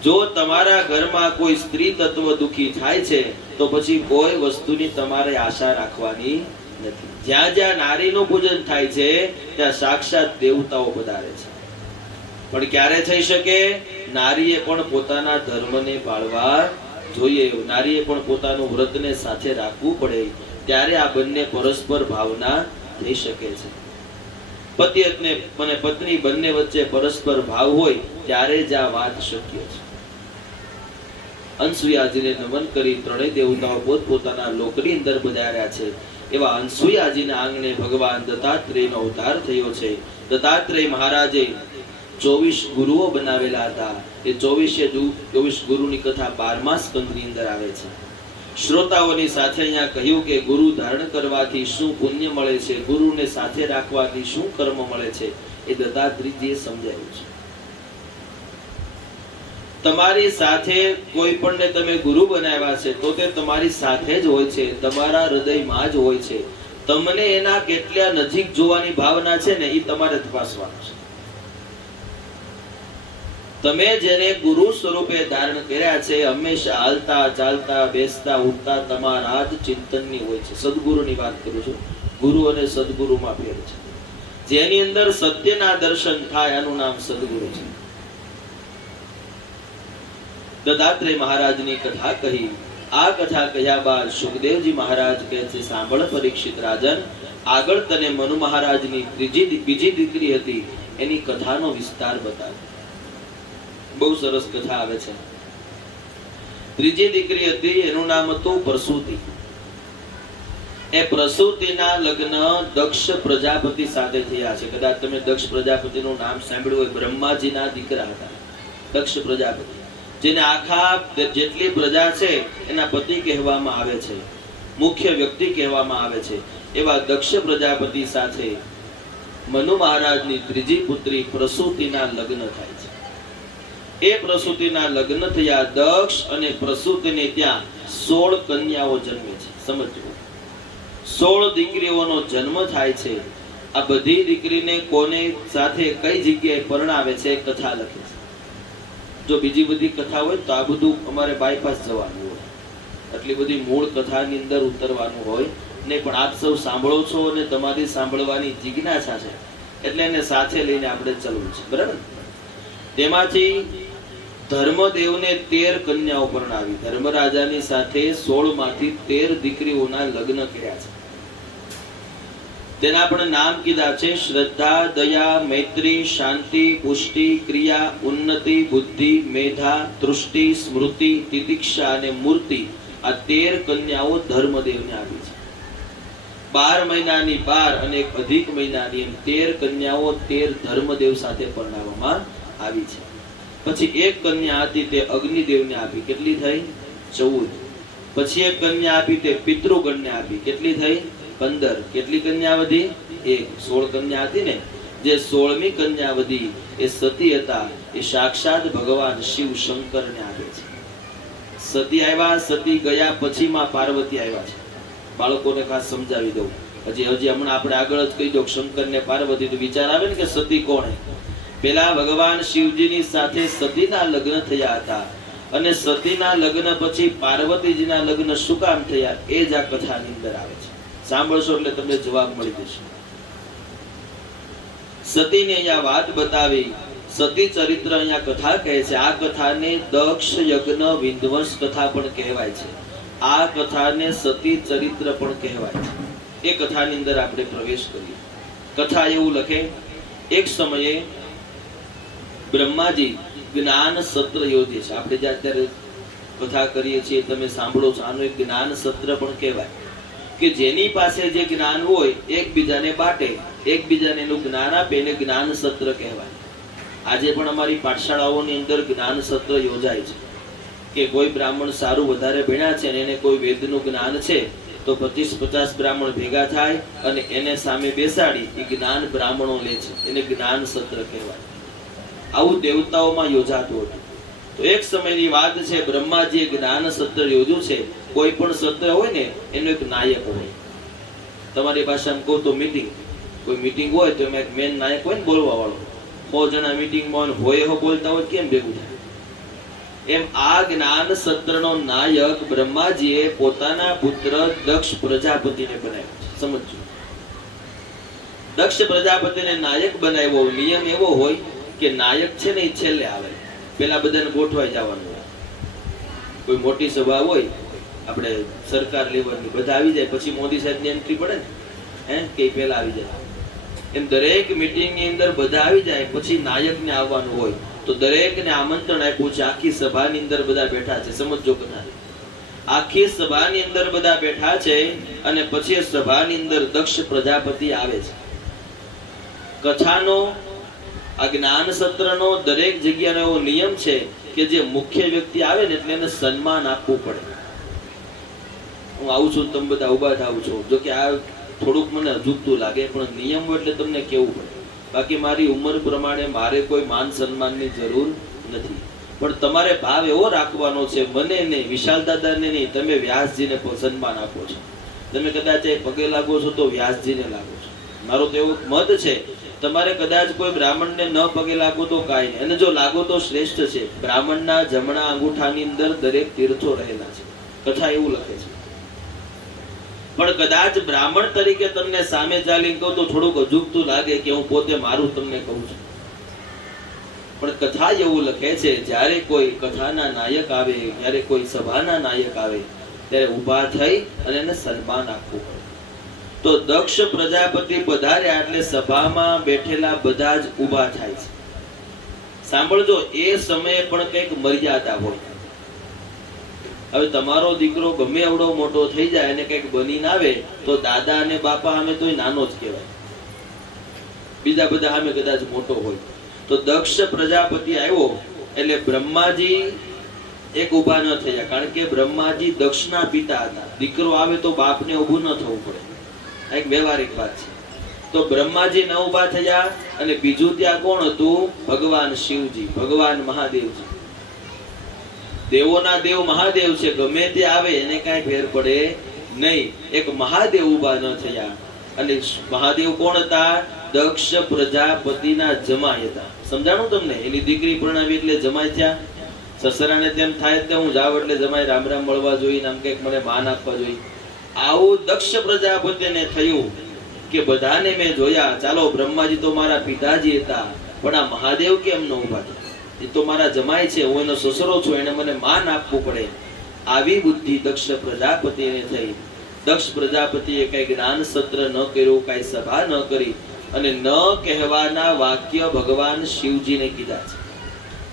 જો તમારા ઘરમાં કોઈ સ્ત્રી તત્વ દુખી થાય છે તો પછી કોઈ વસ્તુની તમારે આશા રાખવાની નથી. જ્યાં જ્યાં નારીનું પૂજન થાય છે ત્યાં સાક્ષાત દેવતાઓ પધારે છે. પણ ક્યારે થઈ શકે? નારીએ પણ પોતાના ધર્મને પાળવા જોઈએ, નારીએ પણ પોતાનું વ્રતને સાથે રાખવું પડે, ત્યારે આ બંને પરસ્પર ભાવના થઈ શકે છે. પતિ અને પત્ની બંને વચ્ચે પરસ્પર ભાવ હોય ત્યારે જ આ વાત શક્ય છે. અનસુયાજીને નમન કરી ત્રણેય દેવતાઓ પોતપોતાના લોકની અંદર પધાર્યા છે. એવા અનસુયાજીના આંગણે ભગવાન દત્તાત્રેયનો અવતાર થયો છે. દત્તાત્રેય મહારાજે 24 ગુરુઓ બનાવેલા હતા. એ 24 ગુરુની કથા 12મા સ્કંદની અંદર આવે છે. શ્રોતાઓની સાથે અહીંયા કહ્યું કે ગુરુ ધારણ કરવાથી શું પુણ્ય મળે છે, ગુરુને સાથે રાખવાથી શું કર્મ મળે છે, એ દત્તાત્રેયજીએ સમજાવ્યું છે. તમારી સાથે કોઈ પણને તમે ગુરુ બનાવ્યા છે તો તે તમારી સાથે જ હોય છે, તમારા હૃદયમાં જ હોય છે. તમને એના કેટલા નજીક જોવાની ભાવના છે ને એ તમારે તપાસવાનું છે. તમે જેને ગુરુ સ્વરૂપે ધારણ કર્યા છે હંમેશા હાલતા ચાલતા બેસતા ઉઠતા તમારા જ ચિંતનની હોય છે. સદગુરુની વાત કરું છું. ગુરુ અને સદગુરુમાં ફેર છે. જેની અંદર સત્યના દર્શન થાય આનું નામ સદગુરુ છે. દત્તાત્રેય મહારાજની કથા કહી. આ કથા કહ્યા બાદ સુખદેવજી મહારાજ કહે છે, સાંભળ પરીક્ષિત રાજન, આગળ તને મનુ મહારાજની બીજી દીકરી હતી એની કથાનો વિસ્તાર બતાવ. બહુ સરસ કથા આવે છે. ત્રીજી દીકરી હતી એનું નામ હતું પ્રસૂતિ. એ પ્રસૂતિના લગ્ન દક્ષ પ્રજાપતિ સાથે થયા છે. કદાચ તમે દક્ષ પ્રજાપતિનું નામ સાંભળ્યું હોય. બ્રહ્માજીના દીકરા હતા દક્ષ પ્રજાપતિ, જેને આખા જેટલી પ્રજા છે એના પતિ કહેવામાં આવે છે, મુખ્ય વ્યક્તિ કહેવામાં આવે છે. એવા દક્ષ પ્રજાપતિ સાથે મનુ મહારાજની ત્રીજી પુત્રી પ્રસૂતિના લગ્ન થાય છે. એ પ્રસૂતિના લગ્ન થયા. દક્ષ અને પ્રસૂતિને ત્યાં 16 કન્યાઓ જન્મે છે. સમજો, 16 દીકરીઓનો જન્મ થાય છે. આ બધી દીકરીને કોને સાથે કઈ જગ્યાએ પરણાવે છે કથા લખે છે. જો બીજી બધી કથા હોય તો આ બધું અમારે બાયપાસ જવાનું હોય, આટલી બધી મૂળ કથાની અંદર ઉતરવાનું હોય નહીં. પણ આપ સૌ સાંભળો છો અને તમારી સાંભળવાની જિજ્ઞાસા છે એટલે એને સાથે લઈને આપણે ચાલવું છે, બરાબર. તેમાંથી ધર્મદેવને 13 કન્યાઓ પરણાવી. ધર્મરાજાની સાથે 16 માંથી 13 દીકરીઓના લગ્ન કર્યા છે. તેના પણ નામ કીધા છે શ્રદ્ધા, દયા, મૈત્રી, શાંતિ, પુષ્ટિ, ક્રિયા, ઉન્નતિ, બુદ્ધિ, મેધા, તૃષ્ટિ, સ્મૃતિ, તિતિક્ષા અને મૂર્તિ. આ 13 કન્યાઓ ધર્મદેવને આપી છે. 12 મહિનાની 12 અને એક અધિક મહિનાની એમ 13 કન્યાઓ 13 ધર્મદેવ સાથે પરણાવવામાં આવી છે. પછી એક કન્યા હતી તે અગ્નિદેવને આપી. કેટલી થઈ? 14. પછી એક કન્યા આપી તે પિતૃગણને આપી. કેટલી થઈ? 15. કેટલી કન્યા વધી? 1. 16 કન્યા હતી ને, જે 16મી કન્યા વધી એ સતી હતા. એ સાક્ષાત ભગવાન શિવ શંકરને આપે છે. સતી આવ્યા, સતી ગયા પછી માં પાર્વતી આવ્યા છે. બાળકોને ખાસ સમજાવી દઉં. હજી હમણાં આપણે આગળ જ કહી દો શંકર ને પાર્વતી, તો વિચાર આવે ને કે સતી કોણ? પેલા ભગવાન શિવજીની સાથે સતીના લગ્ન થયા હતા અને સતીના લગ્ન પછી પાર્વતીજીના લગ્ન શું કામ થયા એ જ આ કથાની અંદર આવે છે. સાંભળશો એટલે તમને જવાબ મળી જશે. સતીને અહીંયા વાત બતાવી. સતી ચરિત્ર અહીંયા કથા કહે છે. આ કથાને દક્ષ યજ્ઞ વિધ્વંસ કથા પણ કહેવાય છે. આ કથાને સતી ચરિત્ર પણ કહેવાય છે. એ કથાની અંદર આપણે પ્રવેશ કરીએ. કથા એવું લખે, એક સમયે બ્રહ્માજી જ્ઞાન સત્ર યોજે છે. આપણે જે અત્યારે કથા કરીએ છીએ તમે સાંભળો છો, આનું એક જ્ઞાન સત્ર પણ કહેવાય. કે જેની પાસે જે જ્ઞાન હોય એકબીજાને બાટે, એકબીજાને એનું જ્ઞાન આપે, એને જ્ઞાન સત્ર કહેવાય. આજે પણ અમારી પાઠશાળાઓની અંદર જ્ઞાન સત્ર યોજાય છે. કે કોઈ બ્રાહ્મણ સારું વધારે ભણ્યા છે અને એને કોઈ વેદનું જ્ઞાન છે તો 25-50 બ્રાહ્મણ ભેગા થાય અને એને સામે બેસાડી એ જ્ઞાન બ્રાહ્મણો લે છે. એને જ્ઞાન સત્ર કહેવાય. આવું દેવતાઓમાં યોજાતું હતું. તો એક સમયની વાત છે, બ્રહ્માજીએ જ્ઞાન સત્ર યોજ્યું છે. કોઈ પણ સત્ર હોય ને એનો એક નાયક હોય. તમારી ભાષામાં કહું તો મીટિંગ. કોઈ મીટિંગ હોય તો એમાં એક મેન નાયક હોય ને, બોલવા વાળો. 100 જણા મીટિંગમાં હોય બોલતા હોય કેમ ભેગું થાય? એમ આ જ્ઞાન સત્રનો નાયક બ્રહ્માજીએ પોતાના પુત્ર દક્ષ પ્રજાપતિને બનાવ્યો છે. સમજો, દક્ષ પ્રજાપતિને નાયક બનાવ્યો. નિયમ એવો હોય કે નાયક છે ને એ છેલ્લે આવે, પેલા બધાને ગોઠવાઈ જવાનું હોય. કોઈ મોટી સભા હોય, આપણે સરકાર લેવલની, બધા આવી જાય પછી મોદી સાહેબની એન્ટ્રી પડે ને, કે પેલા આવી જાય. એમ દરેક મીટિંગની અંદર બધા આવી જાય પછી નાયકને આવવાનું હોય. તો દરેકને આમંત્રણ આપ્યું છે. આખી સભાની અંદર બધા બેઠા છે. સમજો કથા. આખી સભાની અંદર બધા બેઠા છે અને પછી સભાની અંદર દક્ષ પ્રજાપતિ આવે છે. કથાનો આ જ્ઞાન સત્રનો દરેક જગ્યાનો એવો નિયમ છે કે જે મુખ્ય વ્યક્તિ આવે ને એટલે એને સન્માન આપવું પડે. હું આવું છું, તમે બધા ઉભા થાવ છો. જો કે આ થોડુંક મને અજુગતું લાગે પણ નિયમ એટલે તમને કેવું પડે. બાકી મારી ઉંમર પ્રમાણે મારે કોઈ માન સન્માનની જરૂર નથી. પણ તમારે ભાવ એવો રાખવાનો છે, મને નહીં, વિશાલ દાદાને નહીં, તમે વ્યાસજીને સન્માન આપો છો. તમે કદાચ એ પગે લાગો છો તો વ્યાસજીને લાગો છો. મારો તો એવો મત છે, તમારે કદાચ કોઈ બ્રાહ્મણને ન પગે લાગો તો કાંઈ નહીં, અને જો લાગો તો શ્રેષ્ઠ છે. બ્રાહ્મણના જમણા અંગૂઠાની અંદર દરેક તીર્થો રહેલા છે. કથા એવું લખે છે. પણ કદાચ બ્રાહ્મણ તરીકે તમને સામે ચાલીને કહું તો થોડુંક અજુગતું લાગે કે હું પોતે મારું તમને કહું છું. પણ કથા એવું લખે છે, જ્યારે કોઈ કથાના નાયક આવે, જ્યારે કોઈ સભાના નાયક આવે, ત્યારે ઊભા થઈ અને એને સન્માન આપવું પડે. તો દક્ષ પ્રજાપતિ પધાર્યા એટલે સભામાં બેઠેલા બધા જ ઊભા થાય છે. સાંભળજો, એ સમયે પણ કંઈક મર્યાદા હોય. હવે તમારો દીકરો ગમે એવડો મોટો થઈ જાય અને કંઈક બનીને આવે તો દાદા અને બાપા સામે તોય નાનો જ કહેવાય, બીજા બધા સામે કદાચ મોટો હોય. તો દક્ષ પ્રજાપતિ આવ્યો એટલે બ્રહ્માજી એક ઊભા ન થયા, કારણ કે બ્રહ્માજી દક્ષના પિતા હતા. દીકરો આવે તો બાપને ઊભું ન થવું પડે, એક વ્યવહારિક વાત છે. તો બ્રહ્માજી ન ઊભા થયા, અને બીજું ત્યાં કોણ હતું? ભગવાન શિવજી, ભગવાન મહાદેવજી. દેવોના દેવ મહાદેવ છે, ગમે તે આવે એને કાંઈ ફેર પડે નહીં. એક મહાદેવ ઊભા ન થયા. અને મહાદેવ કોણ હતા? દક્ષ પ્રજાપતિના જમાઈ હતા. સમજાણું તમને? એની દીકરી પરણાવી એટલે જમાઈ થયા. સસરાને તેમ થાય કે હું જાવ એટલે જમાઈ રામ રામ મળવા જોઈએ, આમ કંઈક મને માન આપવા જોઈએ. આવું દક્ષ પ્રજાપતિને થયું કે બધાને મેં જોયા, ચાલો બ્રહ્માજી તો મારા પિતાજી હતા, પણ આ મહાદેવ કેમ ન ઊભા થયા? એ તો મારા જમાઈ છે, હું એનો સસરો છું, એને મને માન આપવું પડે. આવી બુદ્ધિ દક્ષ પ્રજાપતિને થઈ. દક્ષ પ્રજાપતિએ કઈ જ્ઞાન સત્ર ન કર્યું, કઈ સભા ન કરી, અને ન કહેવાના વાક્ય ભગવાન શિવજીને કીધા છે.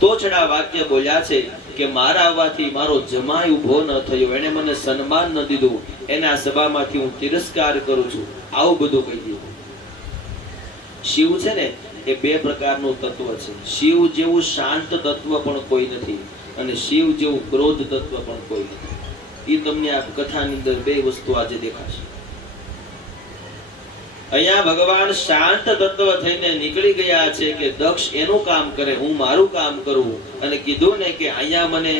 તો છડા વાક્ય બોલ્યા છે કે મારા આવવાથી મારો જમાઈ ઉભો ન થયો, એને મને સન્માન ન દીધું, એને આ સભામાંથી હું તિરસ્કાર કરું છું. આવું બધું કહી દીધું. શિવ છે ને એ બે પ્રકારનું તત્વ છે. શિવ જેવું શાંત તત્વ પણ કોઈ નથી, અને શિવ જેવું ક્રોધ તત્વ પણ કોઈ નથી. એ તમને આ કથાની અંદર બે વસ્તુ આજે દેખાશે. અહીંયા ભગવાન શાંત તત્વ થઈને નીકળી ગયા છે કે દક્ષ એનું કામ કરે, હું મારું કામ કરું. અને કીધું ને કે અહીંયા મને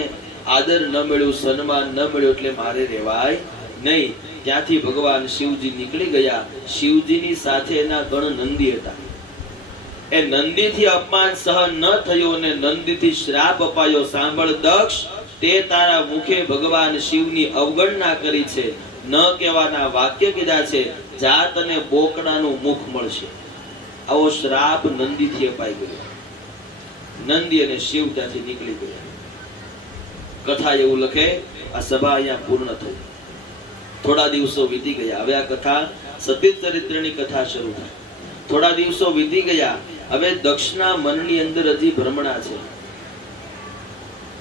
આદર ન મળ્યું, સન્માન ન મળ્યું, એટલે મારે રહેવાય નહીં. ત્યાંથી ભગવાન શિવજી નીકળી ગયા. શિવજીની સાથે એના ગણ નંદી હતા. એ નંદીથી અપમાન સહન ન થયું અને નંદીથી શ્રાપ અપાયો. સાંભળ દક્ષ, તે તારા મુખે ભગવાન શિવની અવગણના કરી છે, ન કહેવાના વાક્ય કીધા છે, જાત અને બોકડાનું મુખ મળશે. આવો શ્રાપ નંદીથી અપાઈ ગયો. નંદી અને શિવ ત્યાંથી નીકળી ગયા. કથા એવું લખે. આ સભા અહીંયા પૂર્ણ થઈ. થોડા દિવસો વીતી ગયા. હવે આ કથા સતી ચરિત્રની કથા શરૂ થાય. થોડા દિવસો વીતી ગયા. હવે દક્ષના મનની અંદર હજી ભ્રમણા છે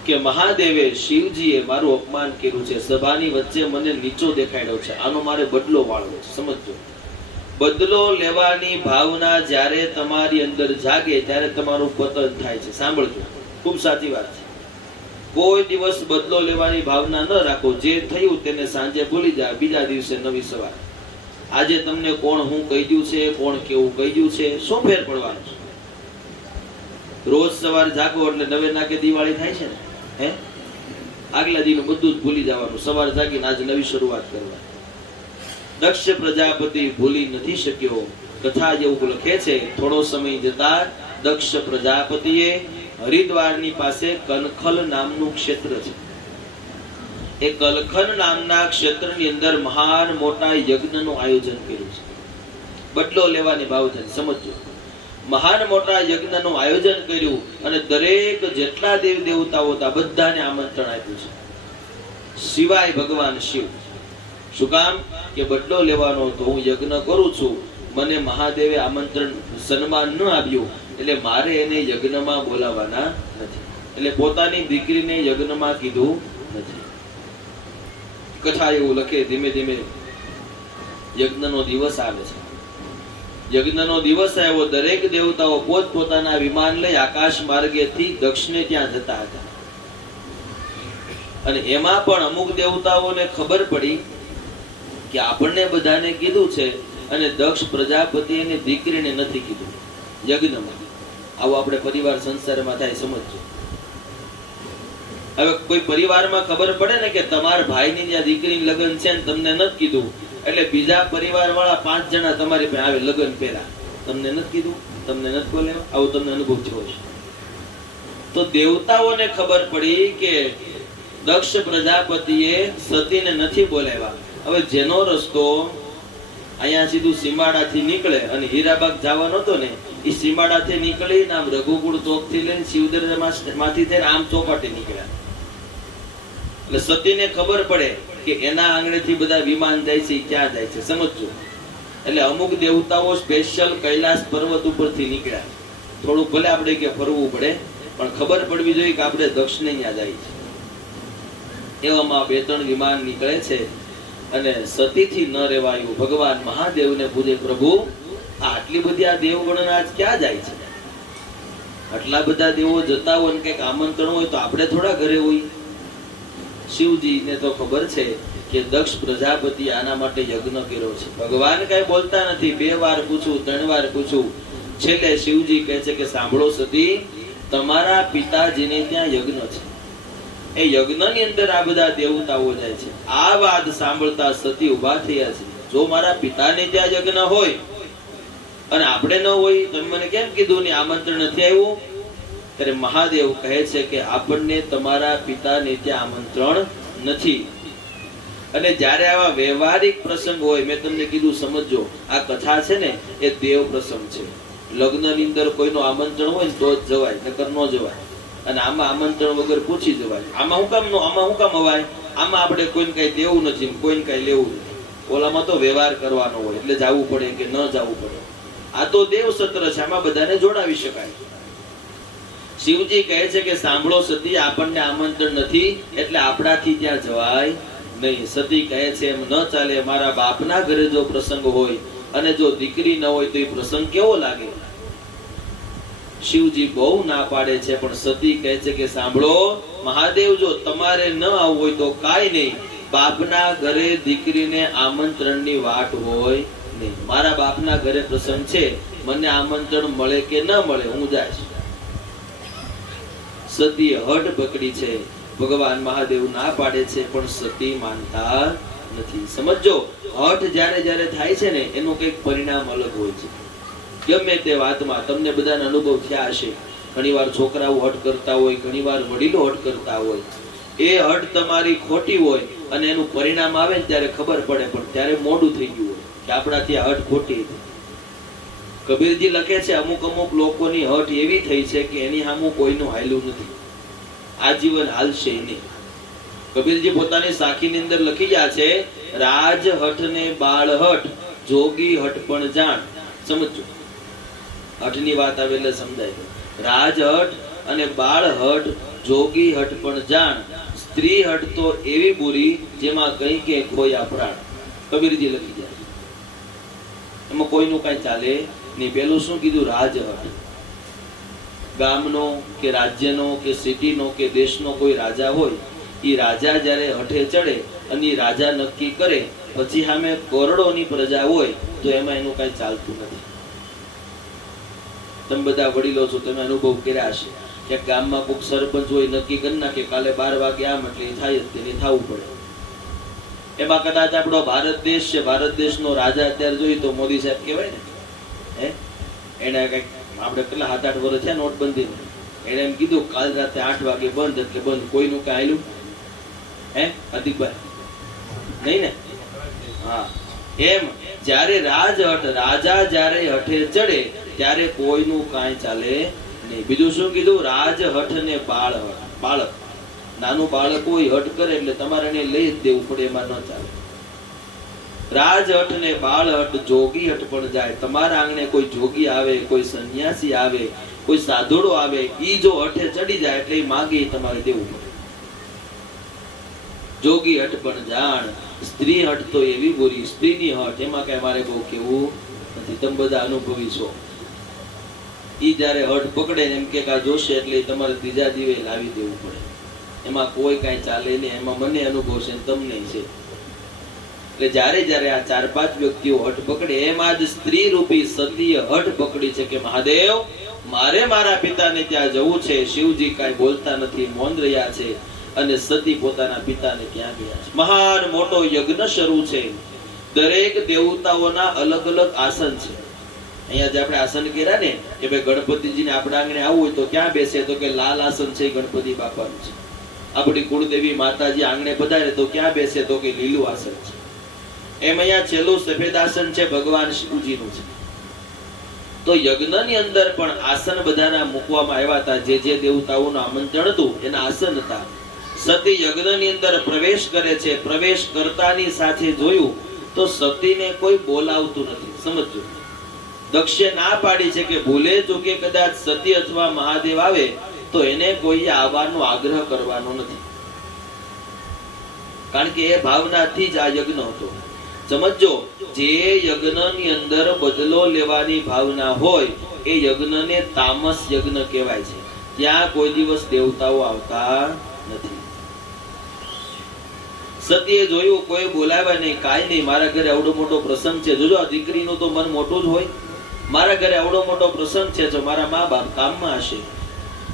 કે મહાદેવે, શિવજીએ મારું અપમાન કર્યું છે, સભાની વચ્ચે મને નીચો દેખાડ્યો છે, આનો મારે બદલો વાળવો છે. સમજો, બદલો લેવાની ભાવના જ્યારે તમારી અંદર જાગે ત્યારે તમારું પતન થાય છે. સાંભળજો, ખૂબ સાચી વાત છે. કોઈ દિવસ બદલો લેવાની ભાવના ન રાખો. જે થયું તેને સાંજે ભૂલી જા, બીજા દિવસે નવી સવાર. આજે તમને કોણ હું કહી દઉં છે, કોણ કેવું કહી દઉં છે, શું ફેર પડવાનો છે? રોજ સવાર જાગો એટલે નવે નાકે દિવાળી થાય છે ને. હે, આગલા દિન બધું જ ભૂલી જવાનું. સવાર જાગીને આજ નવી શરૂઆત કરવાની. દક્ષ પ્રજાપતિ ભૂલી નથી શક્યો. કથા જેવું લખે છે, થોડો સમય જતા દક્ષ પ્રજાપતિએ હરિદ્વારની પાસે કનખલ નામનું ક્ષેત્ર છે. એ કલખન નામના ક્ષેત્રની અંદર મહાન મોટા યજ્ઞનું આયોજન કર્યું છે. બદલો લેવાની ભાવથી સમજો. મહાન મોટા યજ્ઞનું આયોજન કર્યું અને દરેક જેટલા દેવ દેવતાઓ હતા બધાને આમંત્રણ આપ્યું છે, સિવાય ભગવાન શિવ. શું કામ? કે બદલો લેવાનો તો હું યજ્ઞ કરું છું, મને મહાદેવે આમંત્રણ સન્માન ન આપ્યું, એટલે મારે એને યજ્ઞમાં બોલાવવાના નથી. એટલે પોતાની દીકરીને યજ્ઞમાં કીધું નથી. કથા એવું લખે. ધીમે ધીમે યજ્ઞનો દિવસ આવે છે. યજ્ઞનો દિવસ આવ્યો. દરેક દેવતાઓ પોતપોતાના વિમાન લઈ આકાશ માર્ગેથી દક્ષને ત્યાં જતા હતા. અને એમાં પણ અમુક દેવતાઓને ખબર પડી કે આપણને બધાને કીધું છે અને દક્ષ પ્રજાપતિ એની દીકરીને નથી કીધું યજ્ઞમાં. આવો આપણે પરિવાર સંસારમાં થાય, સમજજો. હવે કોઈ પરિવારમાં ખબર પડે ને કે તમારા ભાઈની જ્યાં દીકરીની લગ્ન છે ને તમને નથી કીધું, એટલે બીજા પરિવાર વાળા 5 જણા તમારી પાસે આવે લગ્ન પહેલા, તમને નથી કીધું, તમને નથી બોલ્યા, આવો તમને અનુભવ થયો છે. તો દેવતાઓને ખબર પડી કે દક્ષ પ્રજાપતિએ સતીને નથી બોલાવ્યા. હવે જેનો રસ્તો અહીંયા સીધું સીમાડાથી નીકળે અને હીરાબાગ જવાનો હતો ને, એ સીમાડાથી નીકળીને આમ રઘુકુળ ચોકથી લઈને શિવદરમાંથી થઈને આમ ચોપાટી નીકળ્યા. એટલે સતીને ખબર પડે કે એના આંગણેથી બધા વિમાન જાય છે, ક્યાં જાય છે, સમજજો. એટલે અમુક દેવતાઓ સ્પેશિયલ કૈલાસ પર્વત ઉપરથી નીકળ્યા. થોડુંક ભલે આપણે કે ફરવું પડે, પણ ખબર પડવી જોઈએ કે આપણે દક્ષને ત્યાં જાય છે. એવામાં 2-3 વિમાન નીકળે છે અને સતીથી ન રહેવાયું. ભગવાન મહાદેવને પૂજે, પ્રભુ આટલી બધી આ દેવગણ આજ ક્યાં જાય છે? આટલા બધા દેવો જતા હોય ને કઈક આમંત્રણ હોય તો આપણે થોડા ઘરે હોય. શિવજીને તો ખબર છે કે દક્ષ પ્રજાપતિ આના માટે યજ્ઞ કર્યો છે. ભગવાન કઈ બોલતા નથી. 2 વાર પૂછું, 3 વાર પૂછું, છેલ્લે શિવજી કહે છે કે સાંભળો સતી, તમારા પિતાજીને ત્યાં યજ્ઞ છે. એ યજ્ઞની અંદર આ બધા દેવતાઓ જાય છે. આ વાત સાંભળતા સતી ઉભા થયા છે. જો મારા પિતાને ત્યાં યજ્ઞ હોય અને આપણે ન હોય, તમે મને કેમ કીધું ને આમંત્રણ નથી આવ્યું? ત્યારે મહાદેવ કહે છે કે આપણને તમારા પિતાને ત્યાં આમંત્રણ નથી. અને જ્યારે આવા વ્યવહારિક પ્રસંગ હોય, મેં તમને કીધું સમજો, આ કથા છે ને એ દેવ પ્રસંગ છે. લગ્નની અંદર કોઈનું આમંત્રણ હોય ને તો જ જવાય, નકર ન જવાય. અને આમાં આમંત્રણ વગર પૂછી જવાય. આમાં હું કામ અવાય? આમાં આપણે કોઈને કઈ દેવું નથી, કોઈને કઈ લેવું નથી. ઓલામાં તો વ્યવહાર કરવાનો હોય એટલે જવું પડે કે ન જવું પડે. આ તો દેવ સત્ર છે, આમાં બધાને જોડાવી શકાય. શિવજી કહે છે કે સાંભળો સતી, આપણને આમંત્રણ નથી એટલે આપણાથી ત્યાં જવાય નહીં. સતી કહે છે એમ ન ચાલે. મારા બાપના ઘરે જો પ્રસંગ હોય અને જો દીકરી ન હોય તો એ પ્રસંગ કેવો લાગે? શિવજી બહુ ના પાડે છે, પણ સતી કહે છે કે સાંભળો મહાદેવ, જો તમારે ન આવવું હોય તો કાઈ નહીં. બાપના ઘરે દીકરીને આમંત્રણની વાટ હોય નહીં. મારા બાપના ઘરે પ્રસંગ છે, મને આમંત્રણ મળે કે ન મળે, હું જઈશ. સતી હઠ પકડી છે. ભગવાન મહાદેવ ના પાડે છે, પણ સતી માનતા નથી. સમજો, હઠ જ્યારે થાય છે ને એનું કંઈક પરિણામ અલગ હોય છે. ગમે તે વાતમાં તમને બધાને અનુભવ થયા હશે. ઘણીવાર છોકરાઓ હઠ કરતા હોય, ઘણીવાર વડીલો હઠ કરતા હોય. એ હઠ તમારી ખોટી હોય અને એનું પરિણામ આવે ને ત્યારે ખબર પડે, પણ ત્યારે મોડું થઈ ગયું હોય કે આપણાથી આ હઠ ખોટી હતી. કબીરજી લખે છે અમુક લોકોની હઠ એવી થઈ છે કે એની સામું કોઈનું હાલ્યું નથી, આજીવન હાલશે નહીં. કબીરજી પોતાની સાખીની અંદર લખી ગયા છે, રાજ હઠ ને બાળ હઠ, જોગી હઠ પણ જાણ. સમજો, હઠની વાત આવે એટલે સમજાય. રાજ હઠ અને બાળ હઠ, જોગી હઠ પણ જાણ. સ્ત્રી હઠ તો એવી બુરી જેમાં કઈ કે ખોયા પ્રાણ. કબીરજી લખી જાય. એમાં કોઈનું કઈ ચાલે નહીં. પેલું શું કીધું? રાજ હઠ. ગામનો કે રાજ્યનો કે સિટીનો કે દેશનો કોઈ રાજા હોય, એ રાજા જ્યારે હઠે ચડે અને એ રાજા નક્કી કરે, પછી સામે કરોડોની પ્રજા હોય તો એમાં એનું કઈ ચાલતું નથી. તમે બધા વડીલો છો, તમે અનુભવ કર્યા હશે કે ગામમાં કોઈક સરપંચ હોય, નક્કી કરી નાખે કાલે 12 વાગે આમ, એટલે એ થાય જ, તેને થવું પડે. એમાં કદાચ આપણો ભારત દેશ છે, ભારત દેશનો રાજા અત્યારે જોઈએ તો મોદી સાહેબ કહેવાય ને. એને કઈક આપણે કેટલા 7-8 વર્ષ થયા નોટબંધી, એને એમ કીધું કાલ રાતે 8 વાગે બંધ, એટલે બંધ. કોઈનું કઈ આયલું? અધિકભાઈ નહીં ને? હા, એમ જ્યારે રાજા જ્યારે હઠે ચડે ત્યારે કોઈનું કાંઈ ચાલે નહીં. બીજું શું કીધું? રાજ હઠ ને બાળ હઠ. બાળક, નાનું બાળક હોય હઠ કરે એટલે તમારે એને લઈ જ દેવું પડે, એમાં ન ચાલે. રાજ હઠ ને બાળ હઠ, જોગી હઠ પણ જાય. તમારા આંગણે કોઈ જોગી આવે, કોઈ સંન્યાસી આવે, કોઈ સાધુડો આવે, ઈ જો હઠે ચડી જાય એટલે માગે તમારે દેવું પડે. જોગી હઠ પણ જાણ. સ્ત્રી હઠ તો એવી બુરી, સ્ત્રીની હઠ, એમાં કઈ મારે બહુ કેવું નથી. તમે બધા અનુભવી છો. ઈ જયારે હઠ પકડે એમ કે આ જોશે એટલે તમારે ત્રીજા દિવસે લાવી દેવું પડે. એમાં કોઈ કઈ ચાલે નહીં. એમાં મને અનુભવ છે, તમને છે. એટલે જ્યારે આ 4-5 વ્યક્તિઓ હઠ પકડે, એમાં જ સ્ત્રી રૂપી સતીએ હઠ પકડી છે કે મહાદેવ, મારે મારા પિતાને ત્યાં જવું છે. શિવજી કાંઈ બોલતા નથી, મૌન રહ્યા છે. અને સતી પોતાના પિતાને ક્યાં ગયા છે. મહાન મોટો યજ્ઞ શરૂ છે. દરેક દેવતાઓના અલગ અલગ આસન છે. અહીંયા જે આપણે આસન કર્યા ને કે ભાઈ ગણપતિજીને આપણા આંગણે આવવું હોય તો ક્યાં બેસે, તો કે લાલ આસન છે ગણપતિ બાપાનું છે. આપણી કુળદેવી માતાજી આંગણે પધારે તો ક્યાં બેસે, તો કે લીલું આસન છે. એમ અહીંયા છેલ્લું સફેદ આસન છે ભગવાન શિવજીનું છે. તો યજ્ઞની અંદર પણ આસન બધાના મૂકવામાં આવ્યા હતા. જે જે દેવતાઓનું આમંત્રણ હતું એના આસન હતા. સતી યજ્ઞની અંદર પ્રવેશ કરે છે. પ્રવેશ કરતાની સાથે જોયું તો સતીને કોઈ બોલાવતું નથી. સમજો, દક્ષે ના પાડી છે કે ભૂલે ચૂકે કદાચ સતી અથવા મહાદેવ આવે તો એને કોઈ આવવાનો આગ્રહ કરવાનો નથી, કારણ કે એ ભાવનાથી જ આ યજ્ઞ હતો. સમજો, જે યજ્ઞની અંદર બદલો લેવાની ભાવના હોય એ યજ્ઞને તામસ યજ્ઞ કહેવાય છે. ત્યાં કોઈ દિવસ દેવતાઓ આવતા નથી. સતીએ જોયું કોઈ બોલાવ્યા નહીં, કાંઈ નહીં, મારા ઘરે આવડો મોટો પ્રસંગ છે. જોજો, આ દીકરીનું તો મન મોટું જ હોય. મારા ઘરે આવડો મોટો પ્રસંગ છે તો મારા મા બાપ કામમાં હશે.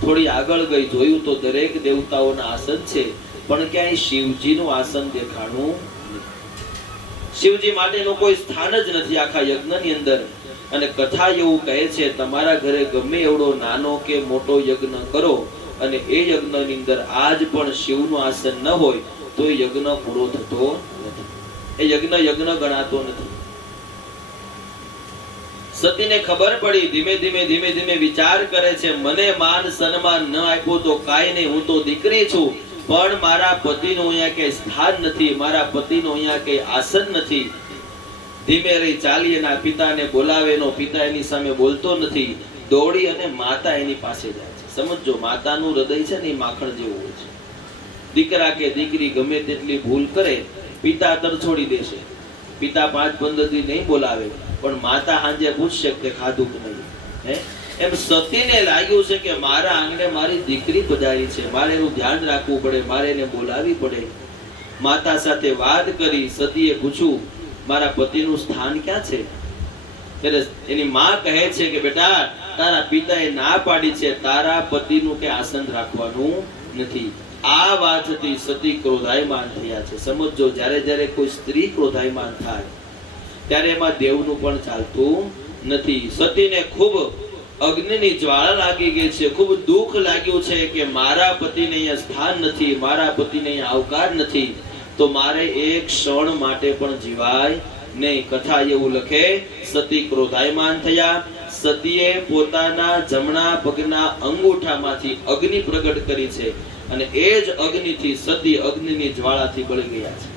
થોડી આગળ ગઈ, જોયું તો દરેક દેવતાઓના આસન છે પણ ક્યાંય શિવજીનું આસન દેખાણું નથી. શિવજી માટેનું કોઈ સ્થાન જ નથી આખા યજ્ઞની અંદર. અને કથા એવું કહે છે, તમારા ઘરે ગમે એવડો નાનો કે મોટો યજ્ઞ કરો અને એ યજ્ઞની અંદર આજ પણ શિવનું આસન ન હોય તો એ યજ્ઞ પૂરો થતો નથી. એ યજ્ઞ ગણાતો નથી. સતીને ખબર પડી. ધીમે ધીમે વિચાર કરે છે, મને માન સન્માન ન આપ્યું તો કાંઈ નહીં, હું તો દીકરી છું, પણ મારા પતિનું અહીંયા કઈ સ્થાન નથી, મારા પતિનું અહીંયા કઈ આસન નથી. ધીમે રહી ચાલી એના પિતાને બોલાવે. એનો પિતા એની સામે બોલતો નથી. દોડી અને માતા એની પાસે જાય છે. સમજો, માતાનું હૃદય છે ને એ માખણ જેવું હોય છે. દીકરા કે દીકરી ગમે તેટલી ભૂલ કરે, પિતા તરછોડી દેશે. પિતા 5-15 દી નહીં બોલાવે, પણ માતા હાંજે પૂછશે કે ખાધું કે નહીં. એમ સતીને લાગ્યું છે કે મારા આંગણે મારી દીકરી પધારી છે, મારે એનું ધ્યાન રાખવું પડે, મારે એને બોલાવી પડે. માતા સાથે વાત કરી. સતીએ પૂછ્યું, મારા પતિનું સ્થાન ક્યાં છે? ત્યારે એની માં કહે છે કે બેટા, તારા પિતાએ ના પાડી છે, તારા પતિનું કે આસન રાખવાનું નથી. આ વાતથી સતી ક્રોધાયમાન થયા છે. સમજો, જ્યારે કોઈ સ્ત્રી ક્રોધાયમાન થાય ત્યારે એમાં દેવનું પણ ચાલતું નથી. સતીને ખૂબ અગ્નિની જ્વાળા લાગી ગઈ છે. ખૂબ દુઃખ લાગ્યું છે કે મારા પતિને અહીંયા સ્થાન નથી, મારા પતિને અહીંયા આવકાર નથી, તો મારે એક ક્ષણ માટે પણ જીવાય નહીં. કથા એવું લખે, સતી ક્રોધાયમાન થયા. સતીએ પોતાના જમણા પગના અંગૂઠામાંથી અગ્નિ પ્રગટ કરી છે અને એ જ અગ્નિથી સતી અગ્નિની જ્વાળાથી બળી ગયા છે.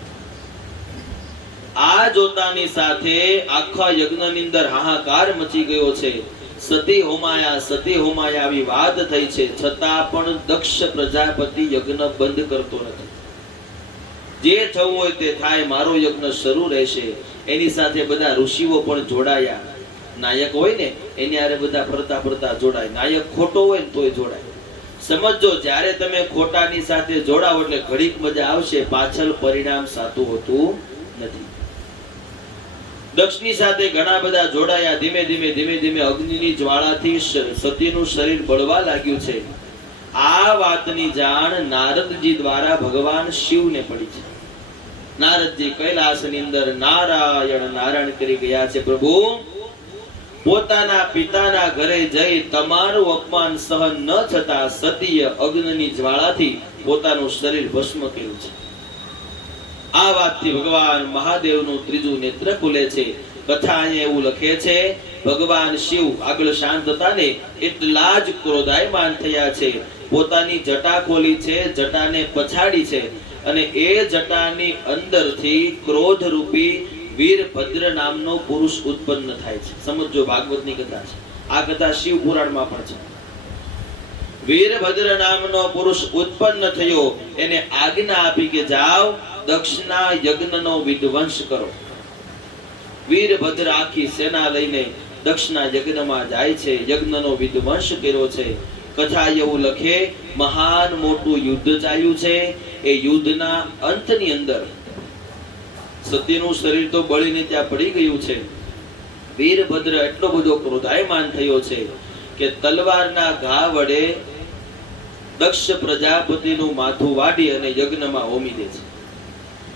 આ જોતાની સાથે આખા યજ્ઞની અંદર હાહાકાર મચી ગયો છે. સતી હોમાયા આવી વાત થઈ છે, છતાં પણ દક્ષ પ્રજાપતિ યજ્ઞ બંધ કરતો નથી. જે થવું હોય તે થાય, મારો યજ્ઞ શરૂ રહેશે. એની સાથે બધા ઋષિઓ પણ જોડાયા. નાયક હોય ને એની આરે બધા ફરતા જોડાય. નાયક ખોટો હોય ને તોય જોડાય. સમજો, જ્યારે તમે ખોટાની સાથે જોડાઓ એટલે ઘડીક મજા આવશે, પાછળ પરિણામ સાચું હોતું નથી. દક્ષની સાથે ઘણા બધા જોડાયા. ધીમે અગ્નિની જ્વાળાથી સતીનું શરીર બળવા લાગ્યું છે. આ વાતની જાણ નારદજી દ્વારા ભગવાન શિવને પડી છે. નારદજી કૈલાસની અંદર નારાયણ કરી ગયા છે. પ્રભુ, પોતાના પિતાના ઘરે જઈ તમારું અપમાન સહન ન થતા સતીએ અગ્નિની જ્વાળાથી પોતાનું શરીર ભસ્મ કર્યું છે. આ વાતથી ભગવાન મહાદેવનું ત્રીજું નેત્ર ખુલે છે. કથા અહીંયા એવું લખે છે, ભગવાન શિવ આગળ શાંત હતા ને એટલા જ ક્રોધાયમાન થયા છે. પોતાની જટા ખોલી છે, જટાને પછાડી છે અને એ જટાની અંદરથી ક્રોધ રૂપી વીરભદ્ર નામનો પુરુષ ઉત્પન્ન થાય છે. સમજો, ભાગવતની કથા છે. આ કથા શિવ પુરાણમાં પણ છે. વીરભદ્ર નામનો પુરુષ ઉત્પન્ન થયો. એને આજ્ઞા આપી કે જાઓ દક્ષના યજ્ઞનો વિધ્વંસ કરો. વીરભદ્ર આખી સેના લઈને દક્ષના યજ્ઞમાં જાય છે. યજ્ઞનો વિધ્વંસ કર્યો છે. કથા એવું લખે, મહાન મોટું યુદ્ધ ચાલ્યું છે. એ યુદ્ધના અંતની અંદર સતીનું શરીર તો બળીને ત્યાં પડી ગયું છે. વીરભદ્ર એટલો બધો ક્રોધાયમાન થયો છે કે તલવારના ઘા વડે દક્ષ પ્રજાપતિનું માથું વાડી અને યજ્ઞમાં હોમી દે છે.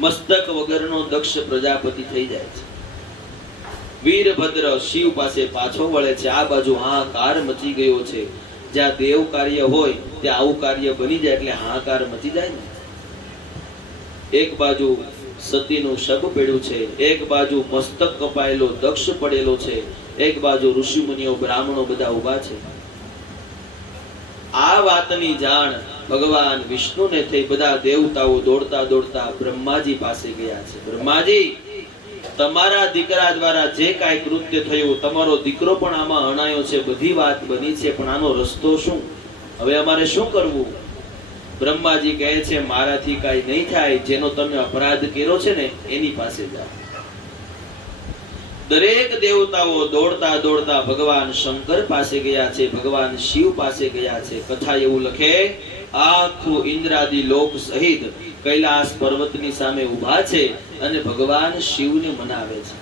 મસ્તક વગરનો દક્ષ પ્રજાપતિ થઈ જાય છે. વીરભદ્ર શિવ પાસે પાછો વળે છે. આ બાજુ હાહાકાર મચી ગયો છે. જ્યાં દેવ કાર્ય હોય ત્યાં આવું કાર્ય બની જાય એટલે હાહાકાર મચી જાય ને. એક બાજુ સતીનું શબ પડ્યું છે, એક બાજુ મસ્તક કપાયેલો દક્ષ પડેલો છે, એક બાજુ ઋષિ મુનિઓ બ્રાહ્મણો બધા ઊભા છે. આ વાતની જાણ ભગવાન વિષ્ણુને થઈ. બધા દેવતાઓ દોડતા દોડતા બ્રહ્માજી પાસે ગયા છે. બ્રહ્માજી, તમારા દીકરા દ્વારા જે કાંઈ કૃત્ય થયું, તમારો દીકરો પણ આમાં હણાયો છે, બધી વાત બની છે, પણ આનો રસ્તો શું? હવે અમારે શું કરવું? બ્રહ્માજી કહે છે, મારાથી કાંઈ નહીં થાય. જેનો તમે અપરાધ કર્યો છે ને એની પાસે જાઓ. દરેક દેવતાઓ દોડતા દોડતા ભગવાન શંકર પાસે ગયા છે, ભગવાન શિવ પાસે ગયા છે. કથા એવું લખે, આખું ઇન્દ્રાદિ લોક સહિત કૈલાસ પર્વતની સામે ઊભા છે અને ભગવાન શિવને મનાવે છે.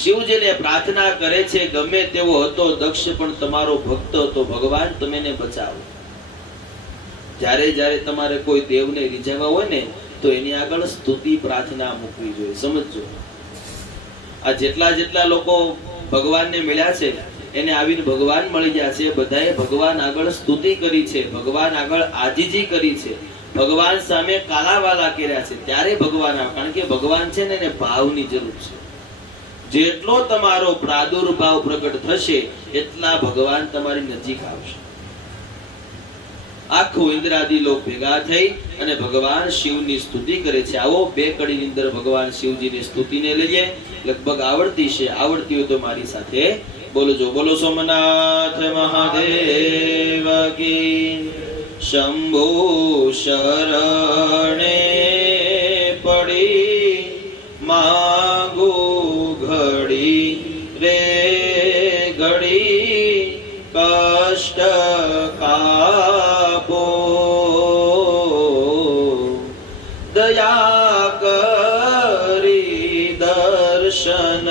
શિવજીને પ્રાર્થના કરે છે, ગમે તેવો હતો દક્ષ પણ તમારો ભક્ત હતો, ભગવાન તમે એને બચાવો. જ્યારે જ્યારે તમારે કોઈ દેવને રીઝવવા હોય ને તો એની આગળ સ્તુતિ પ્રાર્થના મૂકવી જોઈએ. સમજજો, આ જેટલા જેટલા લોકો ભગવાનને મળ્યા છે એને આવીને ભગવાન મળી ગયા છે, બધાએ ભગવાન આગળ સ્તુતિ કરી છે, ભગવાન આગળ આજીજી કરી છે, ભગવાન સામે કાલાવાલા કર્યા છે. ત્યારે ભગવાન આવે, કારણ કે ભગવાન છે ને એને ભાવની જરૂર છે. જેટલો તમારો પ્રાદુર્ભાવ પ્રગટ થશે એટલા ભગવાન તમારી નજીક આવશે. આખું ઇન્દ્રાદિ લોક ભેગા થઈ અને ભગવાન શિવની સ્તુતિ કરે છે. આવો બે કડીની અંદર ભગવાન શિવજીની સ્તુતિને લઈએ. લગભગ આવડતી છે, આવડતી હોય તો મારી સાથે બોલજો. બોલો સોમનાથ મહાદેવ કી. શંભુ શરણે પડી માગુ ઘડી રે ઘડી કષ્ટ કાપો દયા કરી દર્શન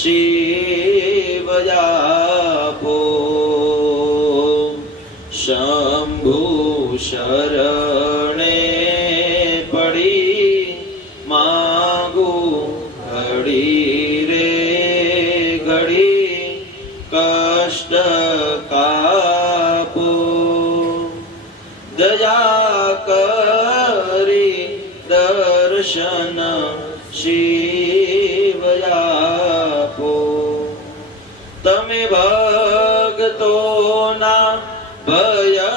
શિવ આપો. શંભુ શરણે પડી માગુ ઘડી રે ઘડી કષ્ટ કાપો દયા કરી દર્શન શિવ આપો. તમે ભક્તોના ભય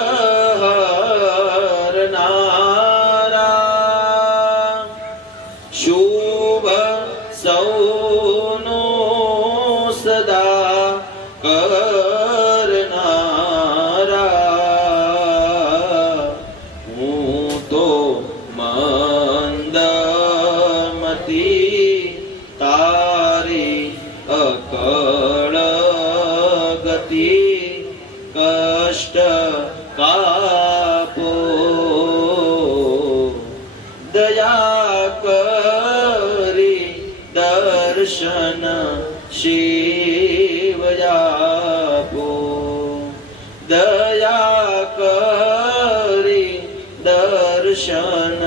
હરનારા, શુભ સૌનું સદા કરનારા. હું તો મંદમતી તારી અકળ ગતિ કષ્ટ કાપો દયા કરી દર્શન શિવ આપો. દયા કરી દર્શન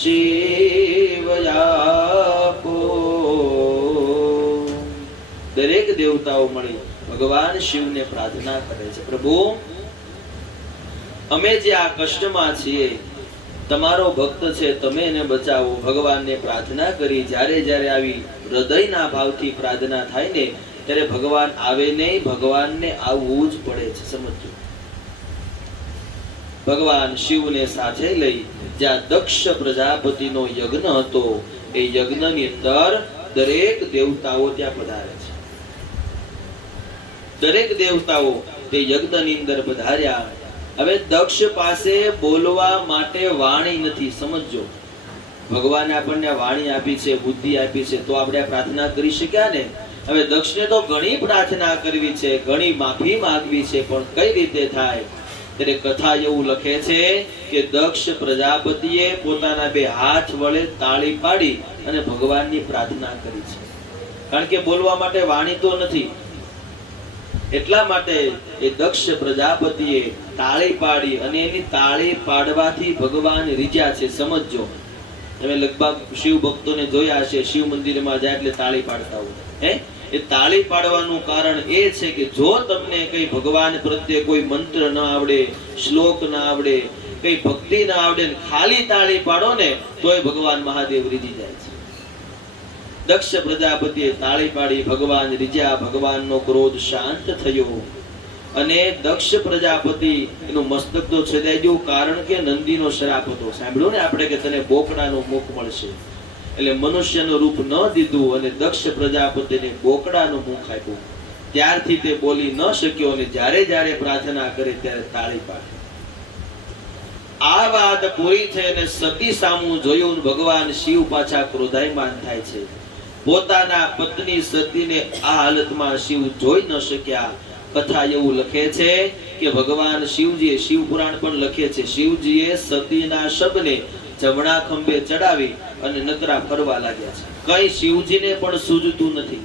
શિવ આપો. દરેક દેવતાઓ મળી ભગવાન શિવને પ્રાર્થના કરે છે, પ્રભુ અમે જે આ કષ્ટમાં છીએ, તમારો ભક્ત છે, તમે એને બચાવો. ભગવાનને પ્રાર્થના કરી. જ્યારે જ્યારે આવી હૃદયના ભાવથી પ્રાર્થના થાય ને ત્યારે ભગવાન આવે નહીં, ભગવાનને આવવું જ પડે છે. સમજો, ભગવાન શિવને સાથે લઈ જ્યાં દક્ષ પ્રજાપતિનો યજ્ઞ હતો એ યજ્ઞની અંદર દરેક દેવતાઓ ત્યાં પધારે છે. દરેક દેવતાઓ તે યજ્ઞની અંદર પધાર્યા. હવે દક્ષ પાસે બોલવા માટે વાણી નથી. સમજો, ભગવાને આપણને વાણી આપી છે, બુદ્ધિ આપી છે, તો આપણે પ્રાર્થના કરી શક્યા ને. હવે દક્ષને તો ઘણી પ્રાર્થના કરવી છે, ઘણી માફી માંગવી છે, પણ કઈ રીતે થાય? ત્યારે કથા એવું લખે છે કે દક્ષ પ્રજાપતિએ પોતાના બે હાથ વડે તાળી પાડી અને ભગવાનની પ્રાર્થના કરી છે. કારણ કે બોલવા માટે વાણી તો નથી. એટલા માટે એ દક્ષ પ્રજાપતિએ તાળી પાડી અને એની તાળી પાડવાથી ભગવાન રીઝ્યા છે. સમજો, તમે લગભગ શિવ ભક્તોને જોયા હશે, શિવ મંદિરમાં જાય એટલે તાળી પાડતા હોય. એ તાળી પાડવાનું કારણ એ છે કે જો તમને કઈ ભગવાન પ્રત્યે કોઈ મંત્ર ન આવડે, શ્લોક ન આવડે, કઈ ભક્તિ ન આવડે, ખાલી તાળી પાડો ને તોય ભગવાન મહાદેવ રીઝી જાય છે. દક્ષ પ્રજાપતિએ તાળી પાડી, ભગવાન રીઝ્યા, ભગવાનનો ક્રોધ શાંત થયો અને દક્ષ પ્રજાપતિ એનું મસ્તક તો છેદાઈ ગયું, કારણ કે નંદીનો શ્રાપ હતો. સાંભળ્યું ને આપણે કે તને બોકડાનું મુખ મળશે, એટલે મનુષ્યનું રૂપ ન દીધું અને દક્ષ પ્રજાપતિને બોકડાનું મુખ આપ્યું. ત્યારથી તે બોલી ન શક્યો અને જ્યારે જ્યારે પ્રાર્થના કરે ત્યારે તાળી પાડે. આ વાત પૂરી થઈ અને સતી સામું જોયું, ભગવાન શિવ પાછા ક્રોધાયમાન થાય છે. પોતાના પત્ની સતીને આ હાલતમાં શિવ જોઈ ન શક્યા. કથા એવું લખે છે કે ભગવાન શિવજીએ, શિવ પુરાણ પણ લખે છે, શિવજીએ સતીના શબને જમણા ખંભે ચડાવી અને નકરા ફરવા લાગ્યા છે. કઈ શિવજીને પણ સૂઝતું નથી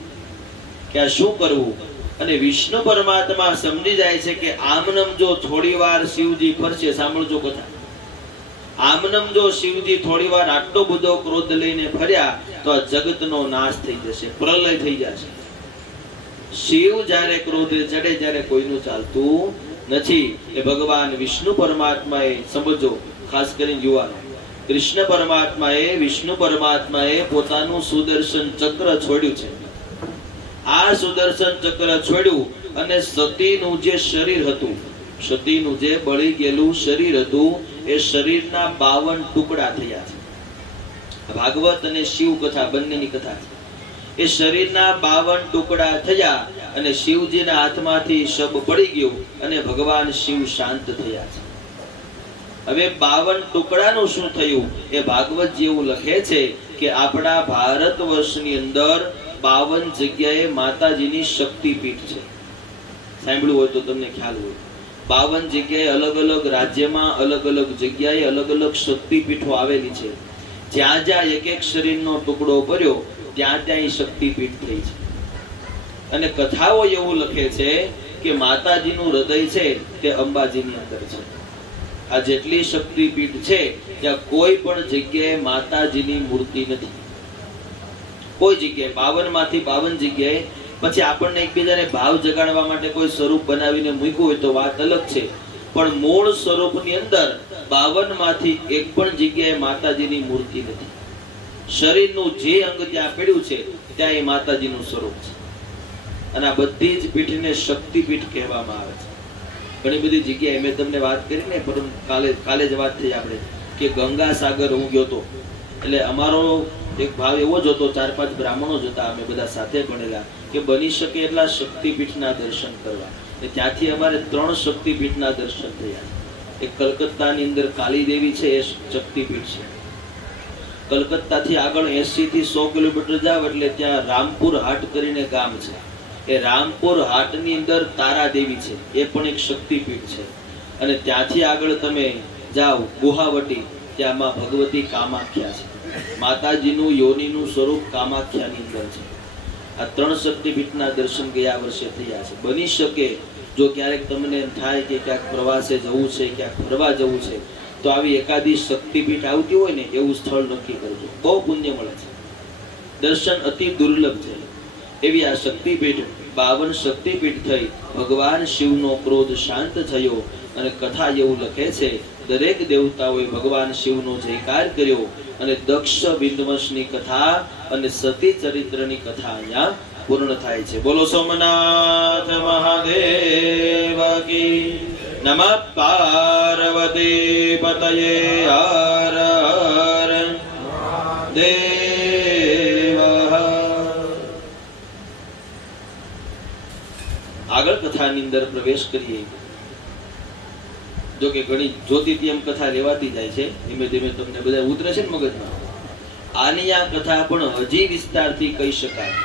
કે આ શું કરવું. અને વિષ્ણુ પરમાત્મા સમજી જાય છે કે આમનમ જો થોડી વાર શિવજી ફરશે, સાંભળજો કથા, આમનમ જો શિવજી થોડી વાર આટલો બધો ક્રોધ લઈને ફર્યા તો આ જગતનો નાશ થઈ જશે, પ્રલય થઈ જશે. શિવ જ્યારે ક્રોધે ચડે ત્યારે કોઈનું ચાલતું નથી. એ ભગવાન વિષ્ણુ પરમાત્માએ, સમજો ખાસ કરીને યુવાનો, કૃષ્ણ પરમાત્માએ, વિષ્ણુ પરમાત્માએ પોતાનું સુદર્શન ચક્ર છોડ્યું છે. આ સુદર્શન ચક્ર છોડ્યું અને સતીનું જે શરીર હતું, સતીનું જે બળી ગયેલું શરીર હતું, એ શરીરના 52 ટુકડા થયા છે. ભાગવત અને શિવ કથા બંનેની કથા છે. એ શરીરના 52 ટુકડા થયા અને શિવજીના હાથમાંથી શબ પડી ગયું અને ભગવાન શિવ શાંત થયા છે. હવે 52 ટુકડાનું શું થયું એ ભાગવત જેવું લખે છે કે આપણા ભારત વર્ષની અંદર 52 જગ્યાએ માતાજીની શક્તિપીઠ છે. સાંભળ્યું હોય તો તમને ખ્યાલ હોય. 52 જગ્યાએ અલગ અલગ રાજ્યમાં અલગ અલગ જગ્યાએ અલગ અલગ શક્તિપીઠો આવેલી છે. જ્યાં જ્યાં એક એક શરીરનો ટુકડો ભર્યો ત્યાં ત્યાં શક્તિપીઠ થઈ છે. અને કથાઓ એવું લખે છે કે માતાજીનું હૃદય છે તે અંબાજીની અંદર છે. આ જેટલી શક્તિપીઠ છે ત્યાં કોઈ પણ જગ્યાએ માતાજીની મૂર્તિ નથી. કોઈ જગ્યાએ 52 માંથી 52 જગ્યાએ. પછી આપણને એકબીજાને ભાવ જગાડવા માટે કોઈ સ્વરૂપ બનાવીને મૂક્યું હોય તો વાત અલગ છે, પણ મૂળ સ્વરૂપની અંદર 52 માંથી એક પણ જગ્યાએ માતાજીની મૂર્તિ નથી. શરીરનું જે અંગ ત્યાં પડ્યું છે ત્યાં એ માતાજીનું સ્વરૂપ છે. અને આ બધી જ પીઠને શક્તિપીઠ કહેવામાં આવે છે. ઘણી બધી જગ્યાએ મેં તમને વાત કરી ને, પરંતુ કાલે જ વાત થઈ આપણે કે ગંગા સાગર હું ગયો તો, એટલે અમારો એક ભાવ એવો જ હતો, 4-5 બ્રાહ્મણો જ હતા, અમે બધા સાથે ભણેલા, કે બની શકે એટલા શક્તિપીઠના દર્શન કરવા. ત્યાંથી અમારે 3 શક્તિપીઠના દર્શન થયા. એક કલકત્તાની અંદર કાલી દેવી છે, એ શક્તિપીઠ છે. કલકત્તાથી આગળ 80 થી 100 કિલોમીટર જાવ એટલે ત્યાં રામપુર હાટ કરીને ગામ છે. એ રામપુર હાટની અંદર તારા દેવી છે, એ પણ એક શક્તિપીઠ છે. અને ત્યાંથી આગળ તમે જાઓ ગુહાવટી, ત્યાં માં ભગવતી કામાખ્યા છે. માતાજીનું યોનિનું સ્વરૂપ કામાખ્યાની અંદર છે. આ 3 શક્તિપીઠના દર્શન ગયા વર્ષે થયા છે. બની શકે જો ક્યારેક તમને એમ થાય કે ક્યાંક પ્રવાસે જવું છે, ક્યાંક ફરવા જવું છે, તો આવી એકાદી શક્તિપીઠ આવતી હોય ને એવું સ્થળ નક્કી કરજો, બહુ પુણ્ય મળે છે. દર્શન અતિ દુર્લભ છે. એવી આ શક્તિપીઠ 52 શક્તિપીઠ થઈ. ભગવાન શિવનો ક્રોધ શાંત થયો અને કથા એવું લખે છે દરેક દેવતાઓએ ભગવાન શિવનો જયકાર કર્યો અને દક્ષ વિધ્વંસની કથા અને સતી ચરિત્રની કથા અહીંયા પૂર્ણ થાય છે. બોલો સોમનાથ મહાદેવ કી નમઃ. પાર્વતી પતયે હર હર દેવ. આગળ કથાની અંદર પ્રવેશ કરીએ. જો કે ઘણી જ્યોતિષીયમ કથા લેવાતી જાય છે, ધીમે ધીમે તમને બધા ઉતરે છે ને મગજમાં. આની આ કથા પણ હજી વિસ્તારથી કહી શકાય,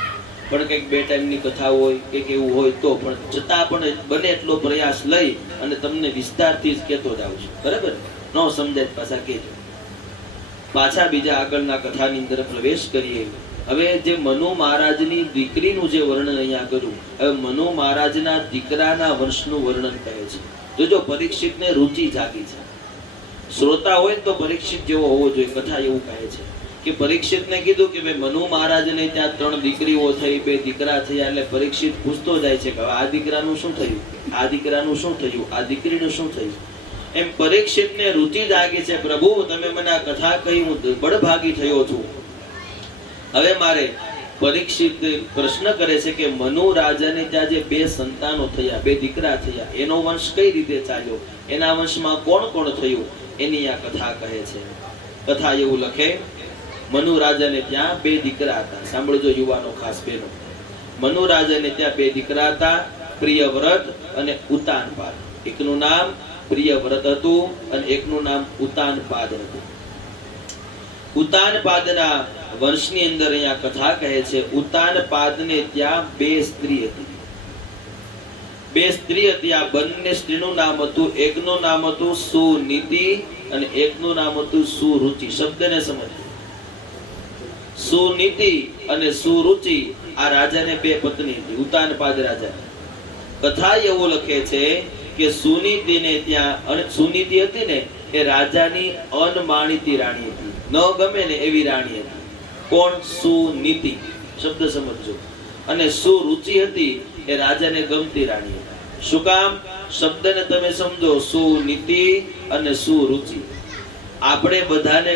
પણ કંઈક 2 ટાઈમની કથા હોય કંઈક એવું હોય તો, પણ છતાં પણ બને એટલો પ્રયાસ લઈ અને તમને વિસ્તારથી જ કહેતો જાઉં છું. બરાબર? ન સમજાય પાછા કહેજો. પાછા બીજા આગળના કથાની અંદર પ્રવેશ કરીએ. હવે જે મનુ મહારાજની દીકરીનું જે વર્ણન અહીંયા કર્યું, હવે મનુ મહારાજના દીકરાના વંશનું વર્ણન કહે છે. જોજો, પરીક્ષિતને રુચિ જાગી છે. શ્રોતા હોય તો પરીક્ષિત જેવો હોવો જોઈએ, કથા એવું કહે છે. કે પરીક્ષિતને કીધું કે ભાઈ મનુ મહારાજને ત્યાં 3 દીકરીઓ થઈ, 2 દીકરા થયા. એટલે પરીક્ષિત પૂછતો જાય છે કે આ દીકરાનું શું થયું, આ દીકરાનું શું થયું, આ દીકરીનું શું થયું. એમ પરીક્ષિતને રુચિ જાગી છે, પ્રભુ તમે મને આ કથા કહી, હું બળભાગી થયો છું. હવે મારે પરીક્ષિત પ્રશ્ન કરે છે કે મનુ રાજાને ત્યાં જે 2 સંતાનો થયા, 2 દીકરા થયા, એનો વંશ કઈ રીતે ચાલ્યો, એના વંશમાં કોણ કોણ થયું, એની આ કથા કહે છે. કથા એવું લખે, મનુ રાજાને ત્યાં 2 દીકરા હતા. સાંભળજો યુવાનો, ખાસ બહેનો. મનુ રાજાને ત્યાં 2 દીકરા હતા, પ્રિયવ્રત અને ઉતાનપાદ. એકનું નામ પ્રિયવ્રત હતું અને એકનું નામ ઉતાનપાદ હતું. ઉતાનપાદના વંશની અંદર અહીંયા કથા કહે છે, ઉતાનપાદને ત્યાં 2 સ્ત્રી હતી. 2 સ્ત્રી હતી. આ બંને સ્ત્રીનું નામ હતું, એકનું નામ હતું સુનીતિ અને એકનું નામ હતું સુરુચિ. શબ્દને સમજો. સુનીતિ અને સુરુચિ આ રાજાને 2 પત્ની હતી, ઉતાનપાદ રાજા. કથા એવું લખે છે કે સુનીતિને ત્યાં, અને સુનીતિ હતી ને એ રાજાની અનમાણીતી રાણી હતી, ન ગમે ને એવી રાણી હતી. કોણ? સુનીતિ. શબ્દ સમજો. અને સુરુચિ હતી એ રાજાને ગમતી રાણી હતી. શું કામ? શબ્દને તમે સમજો. સુનીતિ અને સુરુચિ. આપણે બધાને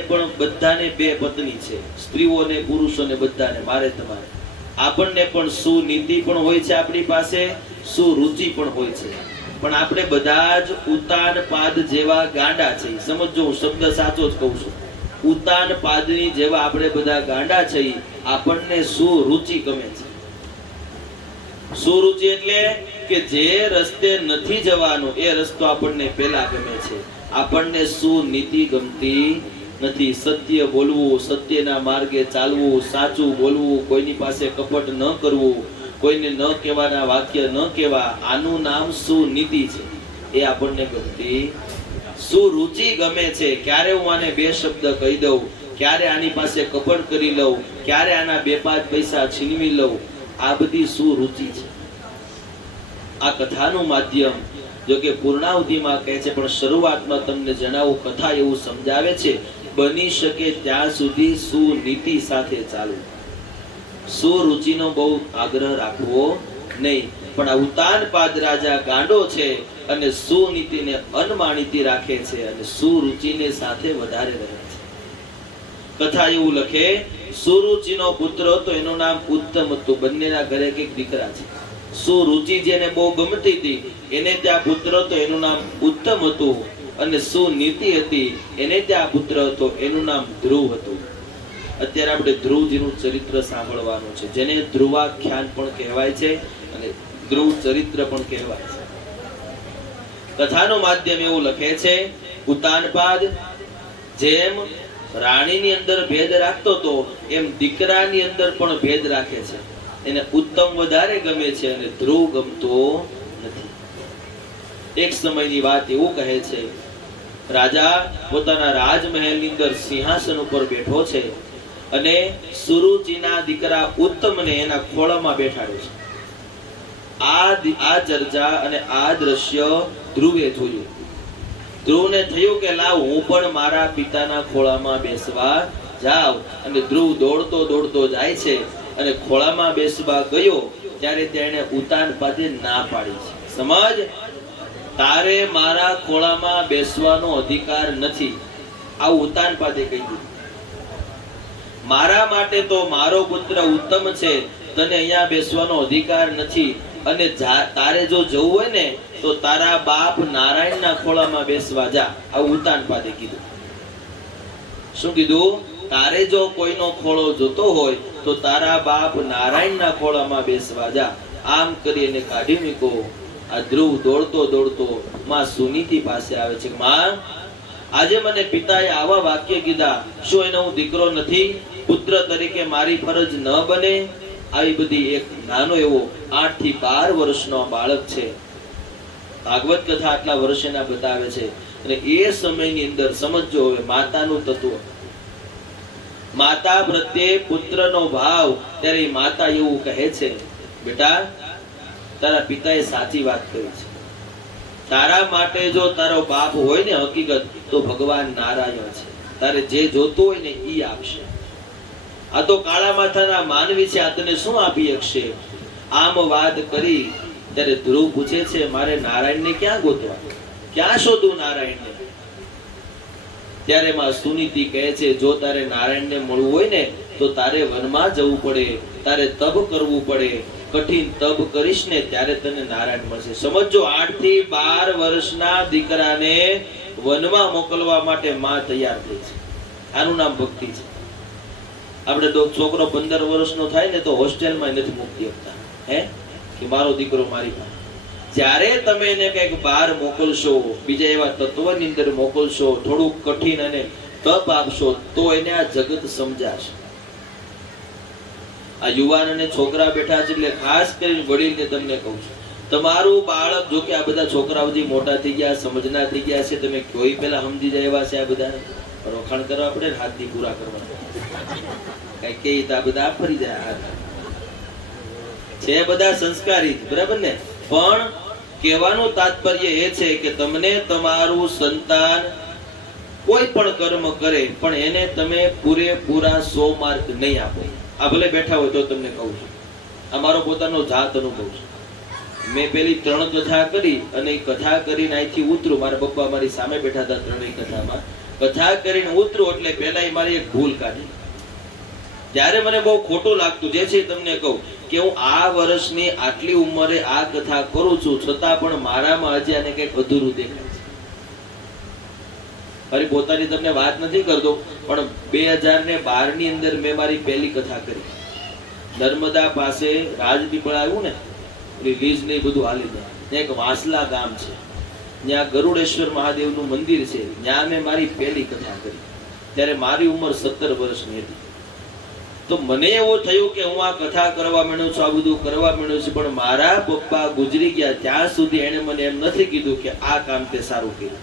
2 પત્ની છે, સ્ત્રીઓને પુરુષોને બધાને, મારે તમારે. આપણને પણ સુનીતિ પણ હોય છે આપણી પાસે, સુરુચિ પણ હોય છે. પણ આપણે બધા જ ઉતાનપાદ જેવા ગાંડા છે. સમજો, હું શબ્દ સાચો જ કહું છું. ઉતાનપાદની જેવા આપણે બધા ગાંડા છે. આપણને સુરુચિ ગમે છે. સુરુચિ એટલે કે જે રસ્તે નથી જવાનું એ રસ્તો આપણને પહેલા ગમે છે. આપણને સુનીતિ ગમતી નથી. સત્ય બોલવું, સત્યના માર્ગે ચાલવું, સાચું બોલવું, કોઈની પાસે કપટ ન કરવું, કોઈને ન કહેવાના વાક્ય ન કહેવા, આનું નામ સુનીતિ છે. એ આપણને ગમતી. સુરુચિ ગમે છે. ક્યારે હું આને 2 શબ્દ કહી દઉં, ક્યારે આની પાસે કપટ કરી લઉં, ક્યારે આના 2-5 પૈસા છીનવી લઉં, આ બધી સુરુચિ છે. આ કથાનું માધ્યમ જો કે પૂર્ણાવધિમાં કહે છે, પણ શરૂઆતમાં તમને જણાવું, કથા એવું સમજાવે છે, બની શકે ત્યાં સુધી સુનીતિ સાથે ચાલવું. સુરુચિનો બહુ આગ્રહ રાખવો નહીં. પણ આ ઉતાનપાદ રાજા ગાંડો છે અને સુનીતિને અનમાણીતી રાખે છે અને સુરુચિને સાથે વધારે રહે છે. કથા એવું લખે, સુરુચિનો પુત્ર હતો, એનું નામ ઉત્તમ હતું. બંનેના ઘરે એક દીકરા છે. સુરુચિ જેને બહુ ગમતી હતી એને ત્યાં પુત્ર હતો, એનું નામ ઉત્તમ હતું. અને સુનીતિ હતી, એને ત્યાં પુત્ર હતો, એનું નામ ધ્રુવ હતું. અત્યારે આપણે ધ્રુવજીનું ચરિત્ર સાંભળવાનું છે, જેને ધ્રુવાખ્યાન પણ કહેવાય છે અને ધ્રુવ ચરિત્ર પણ કહેવાય છે. કથાનું માધ્યમ એવું લખે છે, ઉતાનપાદ જેમ રાણીની અંદર ભેદ રાખતો હતો એમ દીકરાની અંદર પણ ભેદ રાખે છે. એને ઉત્તમ વધારે ગમે છે અને ધ્રુવ ગમતો નથી. એક સમયની વાત એવું કહે છે, રાજા પોતાના રાજમહેલની અંદર સિંહાસન ઉપર બેઠો છે અને સુરુચિના દીકરા ઉત્તમને એના ખોળામાં બેઠાડે છે. આ ચર્ચા અને આ દ્રશ્ય ધ્રુવે જોયું. ધ્રુવને થયું કે લાવ હું પણ મારા પિતાના ખોળામાં બેસવા જાઉં. અને ધ્રુવ દોડતો દોડતો જાય છે અને ખોળામાં બેસવા ગયો ત્યારે તેણે ઉતાનપાદે ના પાડી છે. સમજ, તારે મારા ખોળામાં બેસવાનો અધિકાર નથી. આ ઉતાનપાદે કહી દીધું. મારા માટે તો મારો પુત્ર ઉત્તમ છે, તને અહીંયા બેસવાનો અધિકાર નથી. અને તારે જો જવું હોય ને તો તારા બાપ નારાયણના ખોળામાં બેસવા જા. આ ઉતાનપાદે કીધું. શું કીધું? તારે જો કોઈનો ખોળો જોતો હોય તો તારા બાપ નારાયણના ખોળામાં બેસવા જા. આમ કરીને કાઢી મૂકો. આ ધ્રુવ દોડતો દોડતો માં સુનીતિ પાસે આવે છે. માં, આજે મને પિતાએ આવા વાક્ય કીધા, શું એનો હું દીકરો નથી? પુત્ર તરીકે મારી ફરજ ન બને? આવી બધી એક નાનો એવો 8 થી 12 વર્ષનો બાળક છે. ભાગવત કથા આટલા વર્ષના બતાવે છે. અને એ સમયની અંદર સમજો, હવે માતાનું તત્વ, માતા પ્રત્યે પુત્રનો ભાવ. ત્યારે માતા એવું કહે છે, બેટા તારા પિતાએ સાચી વાત કરી છે. તારા માટે જો તારો બાપ હોય ને હકીકત તો ભગવાન નારાયણ છે. તારે જે જોતું હોય ને ઈ આપશે. આ તો કાળા માથાના માનવી છે, આ તને શું આપી શકશે? આમ વાત કરી ત્યારે ધ્રુવ પૂછે છે, મારે નારાયણને ક્યાં ગોતવા, ક્યાં શોધું નારાયણને? ત્યારે માં સુનીતિ કહે છે, જો તારે નારાયણને મળવું હોય ને તો તારે વનમાં જવું પડે, તારે તપ કરવું પડે, કઠિન તપ કરીશ ને ત્યારે તને નારાયણ મળશે. સમજો, 8 થી 12 વર્ષના દીકરાને વનમાં મોકલવા માટે માં તૈયાર થઈ છે. આનું નામ ભક્તિ છે. આપણે તો છોકરો 15 વર્ષનો થાય ને તો હોસ્ટેલમાં નથી મૂકી શકતા, હે કે મારો દીકરો મારી પાસે. જ્યારે તમે એને કંઈક બહાર મોકલશો, બીજા એવા તત્વની અંદર મોકલશો, થોડુંક કઠિન અને તપ આપશો તો એને આ જગત સમજાશે. આ યુવાન અને છોકરા બેઠા છે એટલે ખાસ કરીને વડીલને તમને કહું છું, તમારું બાળક, જો કે આ બધા છોકરાઓ જે મોટા થઈ ગયા, સમજના થઈ ગયા છે, તમે કોઈ પેલા સમજી જાય એવા છે, આ બધા વખાણ કરવા પડે ને, હાથથી પૂરા કરવા કઈ કે આ બધા ફરી જાય છે, બધા સંસ્કારી, બરાબર ને? પણ કહેવાનું તાત્પર્ય એ છે કે તમને તમારું સંતાન કોઈ પણ કર્મ કરે પણ એને તમે પૂરેપૂરા 100 માર્ક નહીં આપો. આ ભલે બેઠા હોય તો તમને કહું છું, આ મારો પોતાનો જાત અનુભવ છે. મેં પેલી 3 કથા કરી અને કથા કરીને અહીંથી ઉતરું, મારા પપ્પા મારી સામે બેઠા હતા, 3 કથામાં કથા કરીને ઉતરું એટલે પહેલા મારી એક ભૂલ કાઢી. જ્યારે મને બહુ ખોટું લાગતું, જે છે તમને કહું કે હું આ વર્ષની આટલી ઉંમરે આ કથા કરું છું, છતાં પણ મારામાં હજી આને કંઈક અધૂરું દેખાય છે. મારી પોતાની તમને વાત નથી કરતો, પણ 2012 ની અંદર મેં મારી પહેલી કથા કરી. નર્મદા પાસે રાજપીપળા આવ્યું ને, રિલીઝ ને બધું હાલી જાય, ત્યાં એક વાસલા ગામ છે, ત્યાં ગરુડેશ્વર મહાદેવનું મંદિર છે, ત્યાં મેં મારી પહેલી કથા કરી. ત્યારે મારી ઉંમર 17 વર્ષની હતી. તો મને એવું થયું કે હું આ કથા કરવા માંડ્યો છું, આ બધું કરવા માંડ્યો છું, પણ મારા પપ્પા ગુજરી ગયા ત્યાં સુધી એને મને એમ નથી કીધું કે આ કામ તે સારું કર્યું.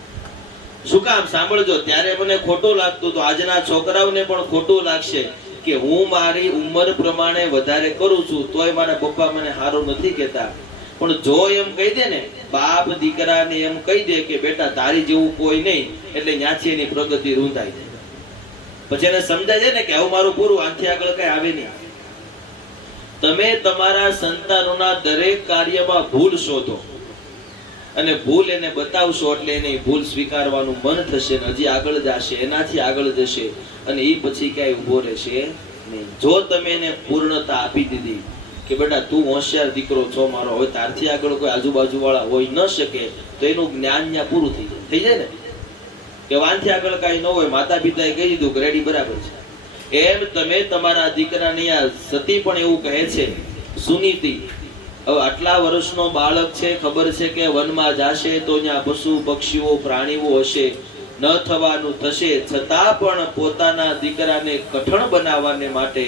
શું કામ? સાંભળજો, ત્યારે મને ખોટું લાગતું, તો આજના છોકરાઓને પણ ખોટું લાગશે કે હું મારી ઉંમર પ્રમાણે વધારે કરું છું તોય મારા પપ્પા મને સારું નથી કહેતા. પણ જો એમ કહી દે ને, બાપ દીકરાને એમ કહી દે કે બેટા તારી જેવું કોઈ નહીં, એટલે ત્યાંથી એની પ્રગતિ રૂંધાઈ જાય. પછી એને સમજાય છે ને કે હવે મારું પૂરું, આથી આગળ કઈ આવે નહીં. તમે તમારા સંતાનોના દરેક કાર્યમાં ભૂલ શોધો અને ભૂલ એને બતાવશો એટલે એને ભૂલ સ્વીકારવાનું મન થશે, હજી આગળ જશે, એનાથી આગળ જશે અને એ પછી ક્યાંય ઉભો રહેશે નહીં. જો તમે એને પૂર્ણતા આપી દીધી કે બેટા તું હોશિયાર દીકરો છો મારો, હવે તારથી આગળ કોઈ આજુબાજુ વાળા હોય ન શકે, તો એનું જ્ઞાન ત્યાં પૂરું થઈ જાય ને, કે વાંથી આગળ કઈ ન હોય. માતા પિતાએ કહી દીધું ગ્રેડી બરાબર છે. એમ તમે તમારા દીકરાને સતી પણ એવું કહે છે, સુનીતિ હવે આટલા વર્ષનો બાળક છે, ખબર છે કે વનમાં જાશે તો ત્યાં પશુ પક્ષીઓ પ્રાણીઓ હશે, ન થવાનું થશે, છતાં પણ પોતાના દીકરાને કઠણ બનાવવાને માટે,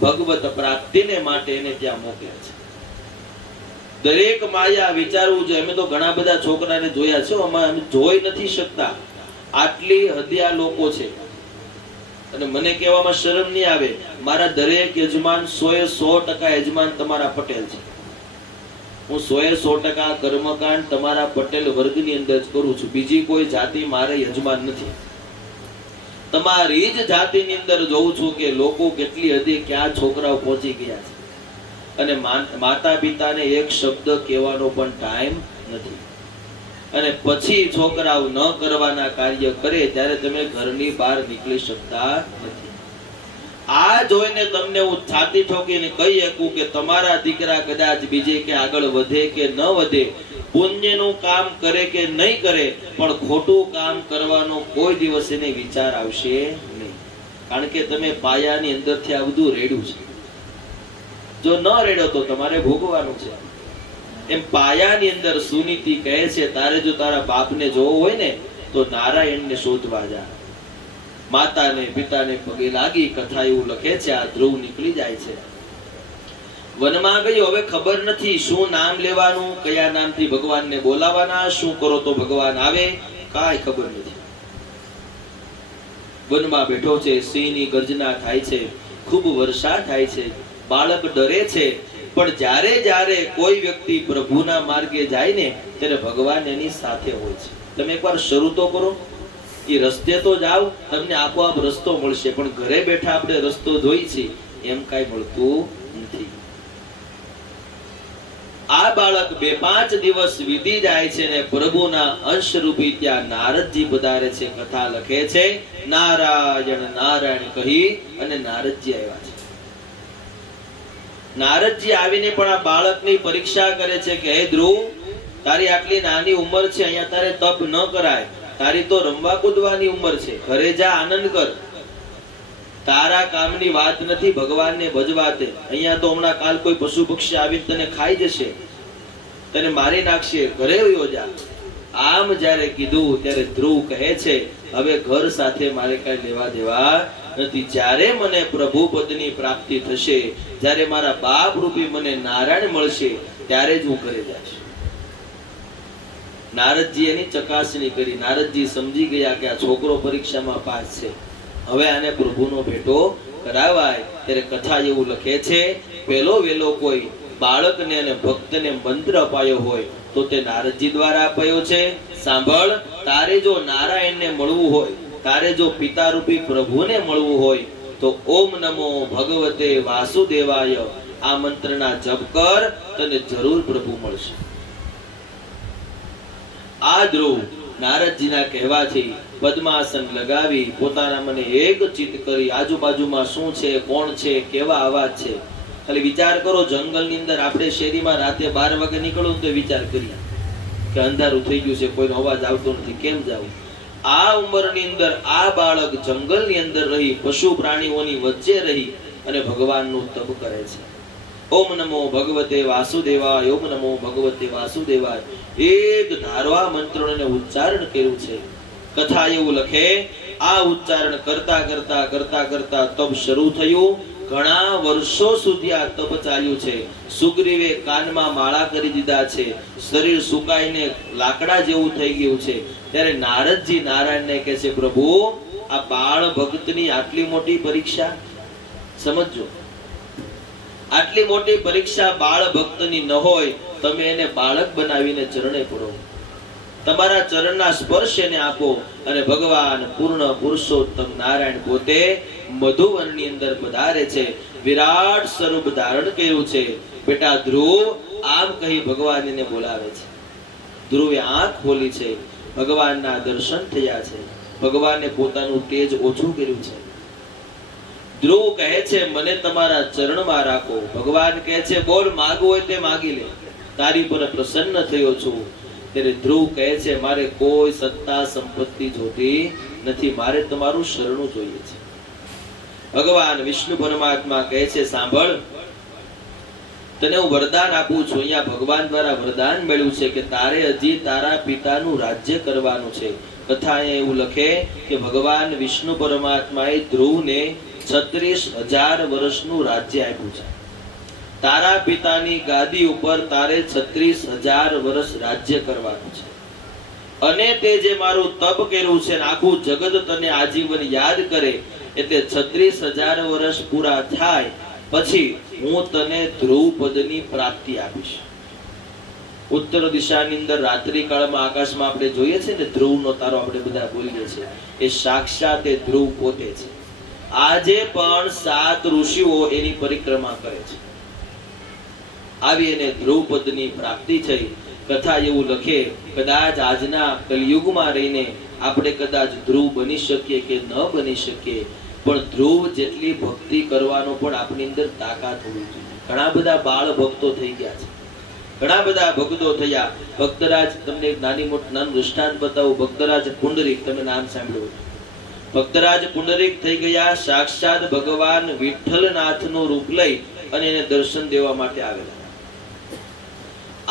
ભગવત પ્રાપ્તિને માટે એને ત્યાં મોકલે છે. દરેક માયા વિચારવું જોઈએ. અમે તો ઘણા બધા છોકરાને જોયા છે, અમે જોઈ નથી શકતા, આટલી હદિયા લોકો છે. અને મને કહેવામાં શરમ નહીં આવે, મારા દરેક યજમાન 100% યજમાન તમારા પટેલ છે. હું 100% કર્મકાંડ તમારા પટેલ વર્ગની અંદર જ કરું છું. બીજી કોઈ જાતિ મારે યજમાન નથી. તમારી જ જાતિની અંદર જોઉં છું કે લોકો કેટલી હદે ક્યાં છોકરાઓ પહોંચી ગયા છે, અને માતા પિતાને એક શબ્દ કહેવાનો પણ ટાઈમ નથી. અને પછી છોકરાઓ ન કરવાના કાર્ય કરે ત્યારે તમે ઘરની બહાર નીકળી શકતા નથી. આ જોઈને તમને હું છાતી ઠોકીને કહી શકું કે તમારા દીકરા કદાચ બીજે કે આગળ વધે કે ન વધે, પુણ્યનું કામ કરે કે નહીં કરે, પણ ખોટું કામ કરવાનો કોઈ દિવસ એને વિચાર આવશે નહીં. કારણ કે તમે પાયાની અંદરથી આ બધું રેડ્યું છે. જો ન રેડો તો તમારે ભોગવાનું છે. એમ પાયાની અંદર સુનીતિ કહે છે, તારે જો તારા બાપને જોવો હોય ને તો નારાયણને શોધવા જા. માતાને પિતાને પગે લાગી કથા એવું લખે છે. આ ધ્રુવ નીકળી જાય છે, વનમાં ગયો. હવે ખબર નથી શું નામ લેવાનું, કયા નામથી ભગવાનને બોલાવાના, શું કરો તો ભગવાન આવે, કાંઈ ખબર નથી. વનમાં બેઠો છે, સિંહની ગર્જના થાય છે, ખૂબ વર્ષા થાય છે, બાળક ડરે છે. પણ જ્યારે જ્યારે કોઈ વ્યક્તિ પ્રભુના માર્ગે જાય ને ત્યારે ભગવાન એની સાથે હોય છે. તમે એકવાર શરૂ તો કરો, એ રસ્તે તો જાવ, તમને આપોઆપ રસ્તો મળશે, પણ ઘરે બેઠા આપણે રસ્તો જોઈ છે એમ કઈ મળતું નથી. આ બાળક 2-5 દિવસ વીતી જાય છે ને પ્રભુના અંશ રૂપી ત્યાં નારદજી પધારે છે, કથા લખે છે, નારાયણ નારાયણ કહી અને નારદજી આવ્યા છે. નારદજી આવીને પણ આ બાળકની પરીક્ષા કરે છે કે હે ધ્રુવ, તારી આટલી નાની ઉંમર છે, અહીંયા તારે તપ ન કરાય, તારી તો રમવા કૂદવાની ઉંમર છે, ઘરે જા આનંદ કર, તારા કામની વાત નથી, ભગવાનને ભજવા દે. અહીંયા તો હમણાં કાલ કોઈ પશુ પક્ષી આવીને તને ખાઈ જશે, તને મારી નાખશે, ઘરે વયો જા. આમ જ્યારે કીધું ત્યારે ધ્રુવ કહે છે હવે ઘર સાથે મારે કઈ લેવા દેવા નથી. જ્યારે મને પ્રભુ પદની પ્રાપ્તિ થશે, જ્યારે મારા બાપ રૂપી મને નારાયણ મળશે, ત્યારે જ હું ઘરે જઈશ. નારદજી એની ચકાસણી કરી. નારદજી સમજી ગયા કે આ છોકરો પરીક્ષામાં પાસ છે, હવે આને પ્રભુનો ભેટો કરાવાય. ત્યારે કથા એવું લખે છે, પેલો વેલો કોઈ બાળકને અને ભક્તને મંત્ર અપાયો હોય તો તે નારદજી દ્વારા અપાયો છે. સાંભળ, તારે જો નારાયણને મળવું હોય, તારે જો પિતા રૂપી પ્રભુને મળવું હોય તો ઓમ નમો ભગવતે વાસુદેવાય આ મંત્રના જપ કર, તને જરૂર પ્રભુ મળશે. આ ધ્રુવ નારદજીના કહેવાથી પદ્માસન લગાવી પોતાના મને એક ચિત્ત કરી, આજુબાજુમાં શું છે, કોણ છે, કેવા અવાજ છે. ખાલી વિચાર કરો, જંગલની અંદર આપણે શેરીમાં રાતે 12 વાગે નીકળો તો વિચાર કરીએ કે અંધારું થઈ ગયું છે, કોઈનો અવાજ આવતો નથી, કેમ જાવું. આ ઉંમરની અંદર આ બાળક જંગલની અંદર રહી, પશુ પ્રાણીઓની વચ્ચે રહી અને ભગવાનનું તપ કરે છે. ઓમ નમો ભગવતે વાસુદેવાય, ઓમ નમો ભગવતે વાસુદેવાય, એક ધારવા મંત્રોને ઉચ્ચારણ કર્યું છે. કથા એવું લખે, આ ઉચ્ચારણ કરતા કરતા કરતા કરતા તપ શરૂ થયું. ઘણા વર્ષો સુધી આ તપ ચાલ્યું છે. સુગ્રીવે કાનમાં માળા કરી દીધા છે, શરીર સુકાઈને લાકડા જેવું થઈ ગયું છે. ત્યારે નારદજી નારાયણને કહે છે, પ્રભુ આ બાળ ભક્તની આટલી મોટી પરીક્ષા, સમજો, આટલી મોટી પરીક્ષા બાળ ભક્તની ન હોય, તમે એને બાળક બનાવીને ચરણે પડો, તમારા ચરણના સ્પર્શ એને આપો. અને ભગવાન પૂર્ણ પુરુષોત્તમ નારાયણ પોતે મધુવનની અંદર પધારે છે, વિરાટ સ્વરૂપ ધારણ કર્યું છે. બેટા ધ્રુવ, આમ કહી ભગવાન એને બોલાવે છે. ધ્રુવે આંખ ખોલી છે, ભગવાનના દર્શન થયા છે, ભગવાને પોતાનું તેજ ઓછું કર્યું છે. ધ્રુવ કહે છે, મને તમારા ચરણમાં રાખો. ભગવાન કહે છે, બોલ, માગવું હોય તે માગી લે, તારી પર પ્રસન્ન થયો છું. ત્યારે ધ્રુવ કહે છે, મારે કોઈ સત્તા સંપત્તિ જોતી નથી, મારે તમારું શરણું જોઈએ છે. ભગવાન વિષ્ણુ પરમાત્મા કહે છે, સાંભળ, તને હું વરદાન આપું છું. અહીંયા ભગવાન દ્વારા વરદાન મળ્યું છે કે તારે હજી તારા પિતાનું રાજ્ય કરવાનું છે. કથા એવું લખે કે ભગવાન વિષ્ણુ પરમાત્માએ ધ્રુવને 36,000 વર્ષનું રાજ્ય આપ્યું છે. તારા પિતાની ગાદી ઉપર તારે 36,000 વર્ષ રાજ્ય કરવાનું છે. અને તે જે મારું તપ કર્યું છે, આખું જગત તને આજીવન યાદ કરે, એટલે 36,000 વર્ષ પૂરા થાય પછી હું તને ધ્રુવ પદની પ્રાપ્તિ આપીશ. ઉત્તર દિશાની અંદર રાત્રિ કાળમાં આકાશમાં આપણે જોઈએ છે ને, ધ્રુવનો તારો આપણે બધા બોલીએ છીએ, એ સાક્ષાત એ ધ્રુવ પોતે છે. આજે પણ 7 ઋષિઓ એની પરિક્રમા કરે છે. આવી એને ધ્રુવ પદની પ્રાપ્તિ થઈ. કથા એવું લખે, કદાચ આજના કલિયુગમાં રહીને આપણે કદાચ ધ્રુવ બની શકીએ કે ન બની શકીએ, પણ ધ્રુવ જેટલી ભક્તિ કરવાનો પણ આપણી અંદર તાકાત હોવી જોઈએ. ઘણા બધા બાળ ભક્તો થઈ ગયા છે, ઘણા બધા ભક્તો થયા. ભક્તરાજ, તમને એક નાનું દૃષ્ટાંત બતાવું. ભક્તરાજ પુંડરીક, તમે નામ સાંભળ્યું. ભક્તરાજ પુંડરીક થઈ ગયા, સાક્ષાત ભગવાન વિઠ્ઠલનાથનું રૂપ લઈ અને એને દર્શન દેવા માટે આવેલા.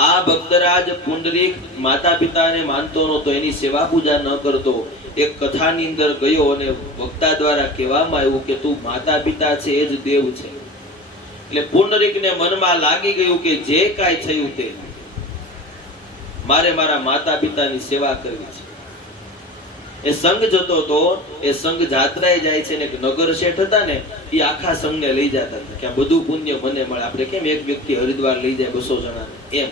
આ ભક્તરાજ પુંડરીક માતા પિતાને માનતો નહોતો, એની સેવા પૂજા ન કરતો. એક કથાની અંદર ગયો અને વક્તા દ્વારા કહેવામાં આવ્યું કે તું માતા પિતા છે એ જ દેવ છે. એટલે પુંડરીકને મનમાં લાગી ગયું કે જે કાંઈ થયું તે મારે મારા માતા પિતાની સેવા કરવી છે. એ સંઘ જતો હતો, એ સંઘ જાત્રાએ જાય છે ને નગર શેઠ હતા ને, એ આખા સંઘને લઈ જતા હતા કે આ બધું પુણ્ય મને મળે. આપણે કેમ એક વ્યક્તિ હરિદ્વાર લઈ જાય 200 જણા, એમ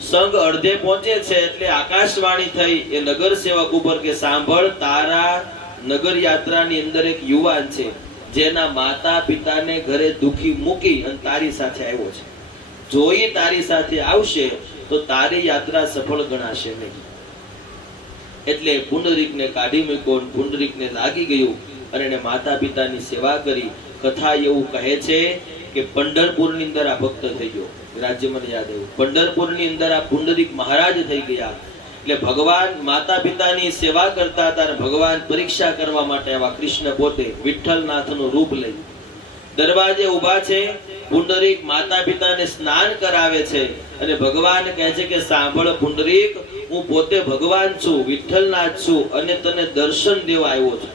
સંઘ અડધે પહોંચે છે એટલે આકાશવાણી થઈ એ નગર સેવક ઉપર કે સાંભળ, તારા નગર યાત્રાની અંદર એક યુવાન છે જેના માતા પિતાને ઘરે દુખી મૂકી અને તારી સાથે આવ્યો છે. જો એ તારી સાથે આવશે તો તારી યાત્રા સફળ ગણાશે નહીં. એટલે પુંડરીકને કાઢી મૂક્યો. પુંડરીકને લાગી ગયું અને એને માતા પિતાની સેવા કરી. કથા એવું કહે છે કે પંઢરપુરની અંદર આ ભક્ત થઈ ગયો. રાજ્ય મને યાદ આવ્યું. પંઢરપુરની અંદર આ પુંડરીક મહારાજ થઈ ગયા. એટલે ભગવાન માતા પિતાની સેવા કરતા હતા અને ભગવાન પરીક્ષા કરવા માટે આવા કૃષ્ણ પોતે વિઠ્ઠલનાથનું રૂપ લઈ દરવાજે ઊભા છે. પુંડરીક માતા પિતાને સ્નાન કરાવે છે અને ભગવાન કહે છે કે સાંભળ પુંડરીક, હું પોતે ભગવાન છું, વિઠ્ઠલનાથ છું અને તને દર્શન દેવા આવ્યો છું.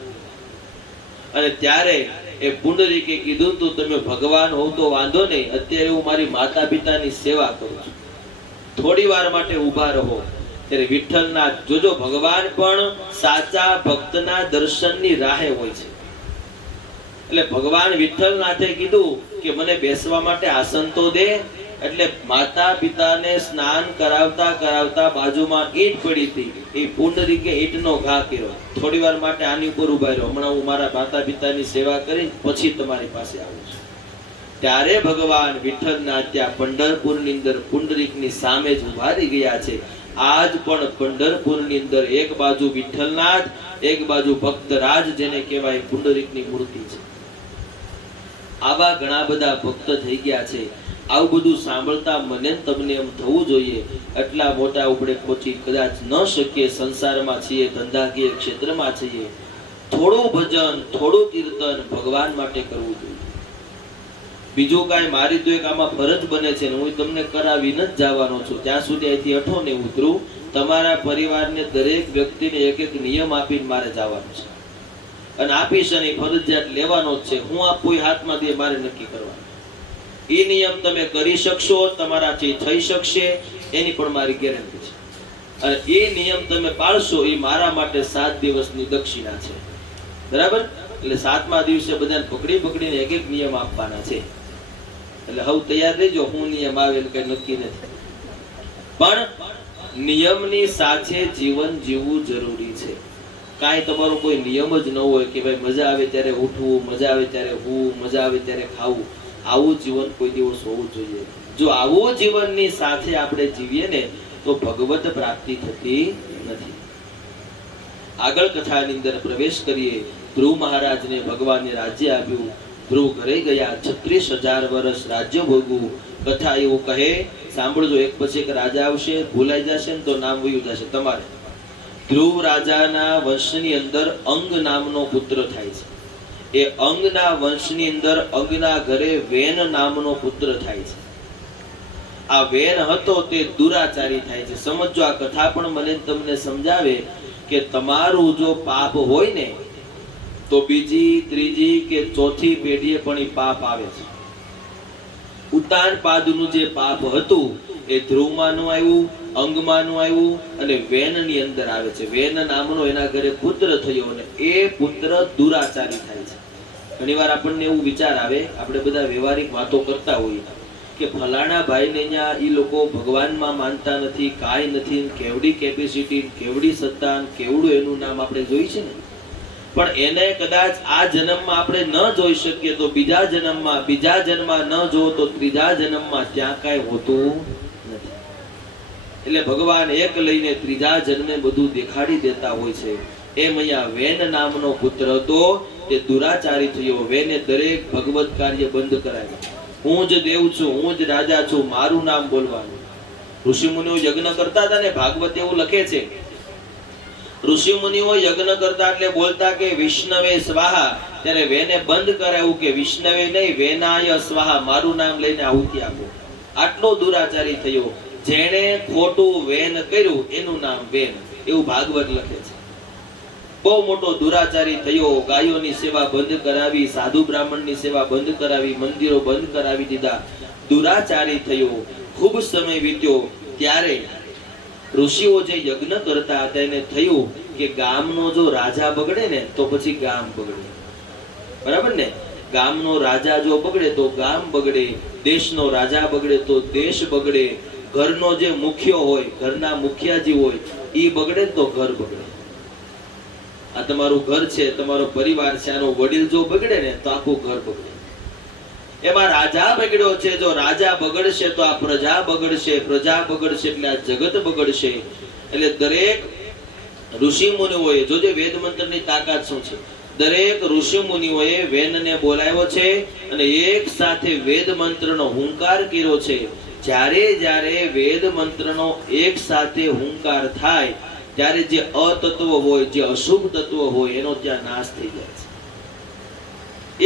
અને ત્યારે એ પુંડરીકે કીધું તું તમે ભગવાન હોવ તો વાંધો નહીં, અત્યારે હું મારી માતા પિતાની સેવા કરું છું, થોડી વાર માટે ઊભા રહો. ત્યારે વિઠ્ઠલનાથ, જોજો ભગવાન પણ સાચા ભક્તના દર્શનની રાહે હોય છે. એટલે ભગવાન વિઠ્ઠલનાથે કીધું કે મને બેસવા માટે આસન તો દે. એટલે માતા પિતાને સ્નાન કરાવતા કરાવતા બાજુમાં ઈંટ પડી હતી. એ પુંડરીકે ઈંટનો ઘા કર્યો. થોડી વાર માટે આની ઉપર ઉભા રહ્યો, હમણાં હું મારા માતા પિતાની સેવા કરી પછી તમારી પાસે આવું છું. ત્યારે ભગવાન વિઠ્ઠલનાથ ત્યાં પંઢરપુરની અંદર પુંડરીકની સામે જ ઉભા રહી ગયા છે. આજ પણ પંઢરપુરની અંદર એક બાજુ વિઠ્ઠલનાથ, એક બાજુ ભક્તરાજ જેને કહેવાય પુંડરીકની મૂર્તિ છે. આવા ઘણા બધા ભક્ત થઈ ગયા છે. આવું બધું સાંભળતા મને તમને એમ થવું જોઈએ એટલા મોટા ઉપડે પહોંચી કદાચ ન શકીએ, સંસારમાં છીએ, ધંધાકીય ક્ષેત્રમાં છીએ, થોડું ભજન, થોડું કીર્તન ભગવાન માટે કરવું જોઈએ. બીજું કાંઈ મારી તો એક આમાં ફરજ બને છે ને હું તમને કરાવીને જ જવાનો છું. ત્યાં સુધી અહીંથી અઠો ને ઉતરું. તમારા પરિવારને દરેક વ્યક્તિને એક એક નિયમ આપીને મારે જવાનું છે અને આપીશ અને ફરજિયાત લેવાનો જ છે. હું આ કોઈ હાથમાં દે મારે નક્કી કરવાનું. એ નિયમ તમે કરી શકશો, તમારાથી થઈ શકશે, એની પણ મારી ગેરંટી છે. અને એ નિયમ તમે પાળશો એ મારા માટે 7 દિવસની દક્ષિણા છે. બરાબર? એટલે 7મા દિવસે બધાને પકડી પકડીને એક એક નિયમ આપવાના છે. એટલે હવે તૈયાર રહેજો. હું નિયમ આવે કઈ નક્કી નથી, પણ નિયમની સાથે જીવન જીવવું જરૂરી છે. કાંઈ તમારો કોઈ નિયમ જ ન હોય કે ભાઈ મજા આવે ત્યારે ઉઠવું, મજા આવે ત્યારે હોવું, મજા આવે ત્યારે ખાવું, આવું જીવન કોઈ દિવસ હોવું જોઈએ. જો આવું જીવનની સાથે આપણે જીવીએ ને તો ભગવત પ્રાપ્તિ થતી નથી. આગળ કથાની અંદર પ્રવેશ કરીએ. ધ્રુવ મહારાજને ભગવાને રાજ્ય આપ્યું. ધ્રુવ ઘરે ગયા. 36,000 વર્ષ રાજ્ય ભોગવું. કથા એવું કહે, સાંભળજો, એક પછી એક રાજા આવશે, ભૂલાઈ જશે ને તો નામ વયું જશે તમારે. ધ્રુવ રાજાના વંશની અંદર અંગ નામનો પુત્ર થાય છે. એ અંગના વંશની અંદર અંગના ઘરે વેન નામનો પુત્ર થાય છે. આ વેન હતો તે દુરાચારી થાય છે. સમજો, આ કથા પણ મને તમને સમજાવે કે તમારું જો પાપ હોય ને તો બીજી, ત્રીજી કે ચોથી પેઢીએ પણ એ પાપ આવે છે. ઉતાનપાદનું જે પાપ હતું એ ધ્રુવમાંનું આવ્યું, અંગમાંનું આવ્યું અને વેનની અંદર આવે છે. વેન નામનો એના ઘરે પુત્ર થયો અને એ પુત્ર દુરાચારી થાય છે. ઘણીવાર આપણને એવું વિચાર આવે, આપણે બધા વ્યવહારિક વાતો કરતા હોઈએ કે ફલાણા ભાઈને અહીંયા એ લોકો ભગવાનમાં માનતા નથી, કાંઈ નથી, કેવડી કેપેસિટી, કેવડી સત્તા, કેવડું એનું નામ આપણે જોઈ છે ને. પણ એને કદાચ આ જન્મમાં આપણે ન જોઈ શકીએ તો બીજા જન્મમાં, બીજા જન્મમાં ન જોવો તો ત્રીજા જન્મમાં ત્યાં કાંઈ હોતું નથી. એટલે ભગવાન એક લઈને ત્રીજા જન્મે બધું દેખાડી દેતા હોય છે. એમ અહીંયા વેન નામનો પુત્ર હતો તે દુરાચારી થયો. વેને દરેક ભગવત કાર્ય બંધ કરાવ્યું. હું જ દેવ છું, હું જ રાજા છું, મારું નામ બોલવાનું. ઋષિ મુનિઓ યજ્ઞ કરતા હતા ને, ભાગવત એવું લખે છે, ઋષિ મુનિઓ યજ્ઞ કરતા એટલે બોલતા કે વિષ્ણવે સ્વાહા. ત્યારે વેને બંધ કરાવ્યું કે વિષ્ણવે નહીં, વેનાય સ્વાહા, મારું નામ લઈને આહુતિ આપો. આટલો દુરાચારી થયો. જેણે ખોટું વેન કર્યું એનું નામ વેન, એવું ભાગવત લખે છે. બહુ મોટો દુરાચારી થયો. ગાયોની સેવા બંધ કરાવી, સાધુ બ્રાહ્મણની સેવા બંધ કરાવી, મંદિરો બંધ કરાવી દીધા. દુરાચારી થયો. ખૂબ સમય વીત્યો. ત્યારે ઋષિઓ જે યજ્ઞ કરતા હતા એને થયું કે ગામનો જો રાજા બગડે ને તો પછી ગામ બગડે. બરાબર ને? ગામનો રાજા જો બગડે તો ગામ બગડે, દેશનો રાજા બગડે તો દેશ બગડે. ઘરનો જે મુખ્ય હોય, ઘરના મુખિયાજી હોય, ઈ બગડે તો ઘર બગડે. આ તમારું ઘર છે, તમારો પરિવાર છે, આનો વડીલ જો બગડે ને તો આખું ઘર બગડે. એમાં રાજા બગડ્યો છે, જો રાજા બગડશે તો આ પ્રજા બગડશે, પ્રજા બગડશે એટલે આ જગત બગડશે. એટલે દરેક ઋષિ મુનિઓએ જોજે વેદ મંત્રની તાકાત શું છે. દરેક ઋષિ મુનિઓએ વેદને બોલાવ્યો છે અને એક સાથે વેદ મંત્રનો હુંકાર કર્યો છે. જ્યારે જ્યારે વેદ મંત્રનો એક સાથે હુંકાર થાય ત્યારે જે અતત્વ હોય, જે અશુભ તત્વ હોય એનો ત્યાં નાશ થઈ જાય છે.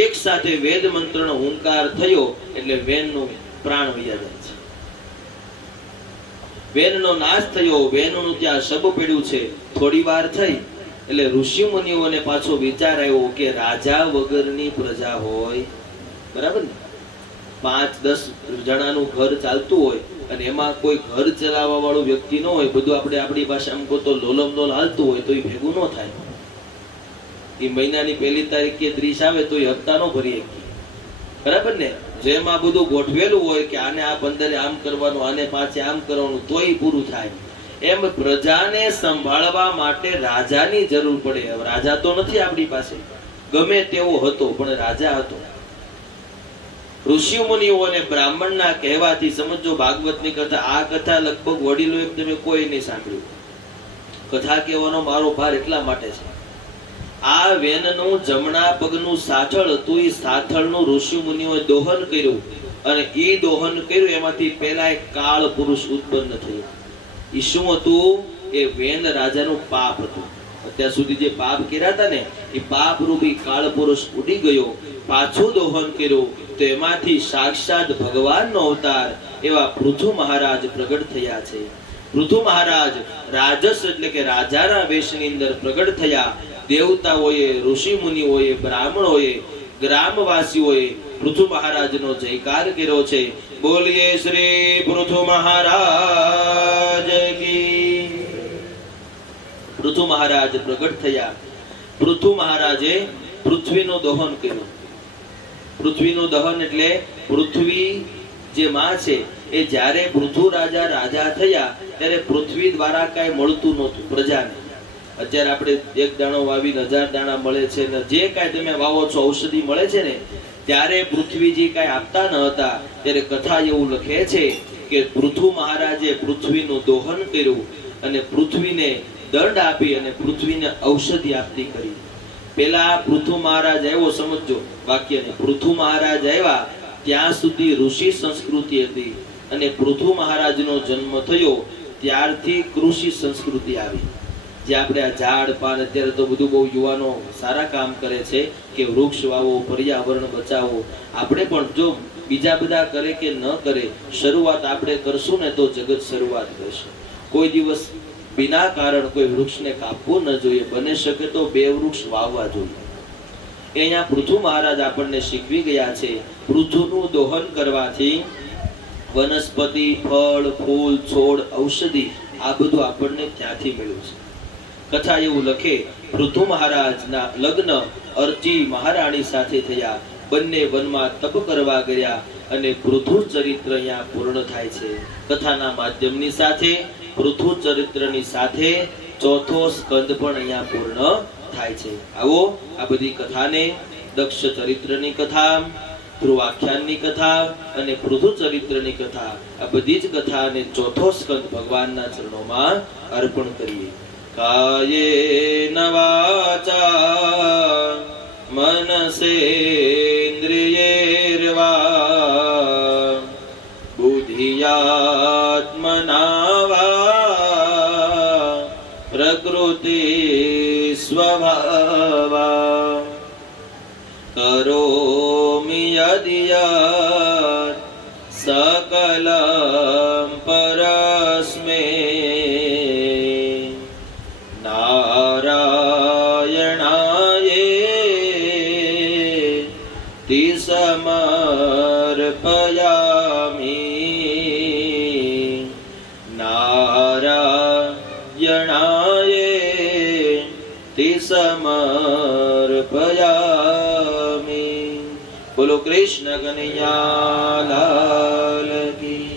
એક સાથે વેદ મંત્રનો હુંકાર થયો એટલે વેનનું પ્રાણ વયા જાય છે. વેનનો નાશ થયો, વેનનું ત્યાં શબ પડ્યું છે. થોડી વાર થઈ એટલે ઋષિ મુનિઓને પાછો વિચાર આવ્યો કે રાજા વગરની પ્રજા હોય, બરાબર ને, 5-10 જણાનું ઘર ચાલતું હોય અને એમાં કોઈ ઘર ચલાવવા વાળું વ્યક્તિ ન હોય, બધું આપણે આપણી ભાષામાં કહો તો લોલમ લોલ હાલતું હોય તો એ ભેગું ન થાય. એ મહિનાની 1 તારીખે 30 આવે તો એ હપ્તા ન ભરી શકીએ, બરાબર ને. જેમાં બધું ગોઠવેલું હોય કે આને આ 15 આમ કરવાનું, આને 5 આમ કરવાનું, તોય પૂરું થાય. એમ પ્રજાને સંભાળવા માટે રાજાની જરૂર પડે. હવે રાજા તો નથી આપણી પાસે, ગમે તેવો હતો પણ રાજા હતો. ઋષિ મુનિઓ અને બ્રાહ્મણના કહેવાથી, સમજો ભાગવતની કથા, આ કથા લગભગ વડીલોએ તમે કોઈ નહીં સાંભળ્યું. કથા કહેવાનો મારો ભાર એટલા માટે છે, આ વેનનું જમણા પગનું સાથળ હતું, એ સાથળનું ઋષિ મુનિઓએ દોહન કર્યું અને એ દોહન કર્યું એમાંથી પહેલા એક કાળ પુરુષ ઉત્પન્ન થયો. એ શું હતું? એ વેન રાજાનું પાપ હતું. અત્યાર સુધી જે પાપ કર્યા હતા ને એ પાપ રૂપી કાળ પુરુષ ઉડી ગયો. પાછું દોહન કર્યું તો એમાંથી સાક્ષાત ભગવાનનો અવતાર એવા પૃથુ મહારાજ પ્રગટ થયા છે. પૃથુ મહારાજ રાજસ એટલે કે રાજાના વેશની અંદર પ્રગટ થયા. દેવતાઓએ, ઋષિ મુનિઓએ, બ્રાહ્મણોએ, ગ્રામવાસીઓએ પૃથુ મહારાજનો જયકાર કર્યો છે. બોલીએ શ્રી પૃથુ મહારાજ કી. પૃથુ મહારાજ પ્રગટ થયા. પૃથુ મહારાજે પૃથ્વીનું દહન કર્યું. પૃથ્વીનું દહન એટલે પૃથ્વી જે માં છે એ જ્યારે પૃથુ રાજા રાજા થયા ત્યારે પૃથ્વી દ્વારા કાંઈ મળતું નહોતું પ્રજાને. અત્યારે આપણે 1 દાણો વાવીને 1000 દાણા મળે છે ને જે કાંઈ તમે વાવો છો ઔષધિ મળે છે ને, ત્યારે પૃથ્વીજી કાંઈ આપતા ન હતા. ત્યારે કથા એવું લખે છે કે પૃથુ મહારાજે પૃથ્વીનું દોહન કર્યું અને પૃથ્વીને દંડ આપી અને પૃથ્વીને ઔષધિ આપતી કરી. પેલા પૃથુ મહારાજ આવ્યો, સમજો વાક્યને, પૃથુ મહારાજ આવ્યા ત્યાં સુધી ઋષિ સંસ્કૃતિ હતી અને પૃથુ મહારાજનો જન્મ થયો ત્યારથી કૃષિ સંસ્કૃતિ આવી. જે આપણે આ ઝાડ પાન, અત્યારે તો બધું બહુ યુવાનો સારા કામ કરે છે કે વૃક્ષ વાવો, પર્યાવરણ બચાવો. આપણે પણ જો બીજા બધા કરે કે ન કરે, શરૂઆત આપણે કરશું ને તો જગત શરૂઆત કરશે. કોઈ દિવસ बिना कारण कोई वृक्ष ने कापवू न જોઈએ. બને શકે તો 2 વૃક્ષ વાવવા જોઈએ. અહીંયા પૃથુ મહારાજ આપણને શીખવી ગયા છે પૃથુનું દોહન કરવાથી વનસ્પતિ, ફળ, ફૂલ, છોડ, ઔષધિ આ બધું આપણને ક્યાંથી મળ્યું છે. કથા એવું લખે, પૃથુ મહારાજના લગ્ન અર્ચી મહારાણી સાથે થયા. બંને વનમાં તપ કરવા ગયા અને પૃથુ ચરિત્ર અહીંયા પૂર્ણ થાય છે. કથાના માધ્યમની સાથે પૃથુ ચરિત્રની સાથે ચોથો સ્કંદ પણ અહીંયા પૂર્ણ થાય છે. આવો આ બધી કથાને, દક્ષ ચરિત્રની કથા, ધ્રુવાખ્યાનની કથા અને પૃથુ ચરિત્રની કથા, આ બધી જ કથાને ચોથો સ્કંદ ભગવાનના ચરણોમાં અર્પણ કરીએ. કાયેન વાચા મનસેન્દ્રિયૈર્વા બુદ્ધિયાત્મના વા પ્રકૃતિ સ્વભાવા કરોમિ યદિયત સકલં પરસ્મે નારાયણાયેતિ સમર્પયામિ નારાયણાયેતિ સમર્પયામિ. બોલો કૃષ્ણ કનૈયા લાલ કી.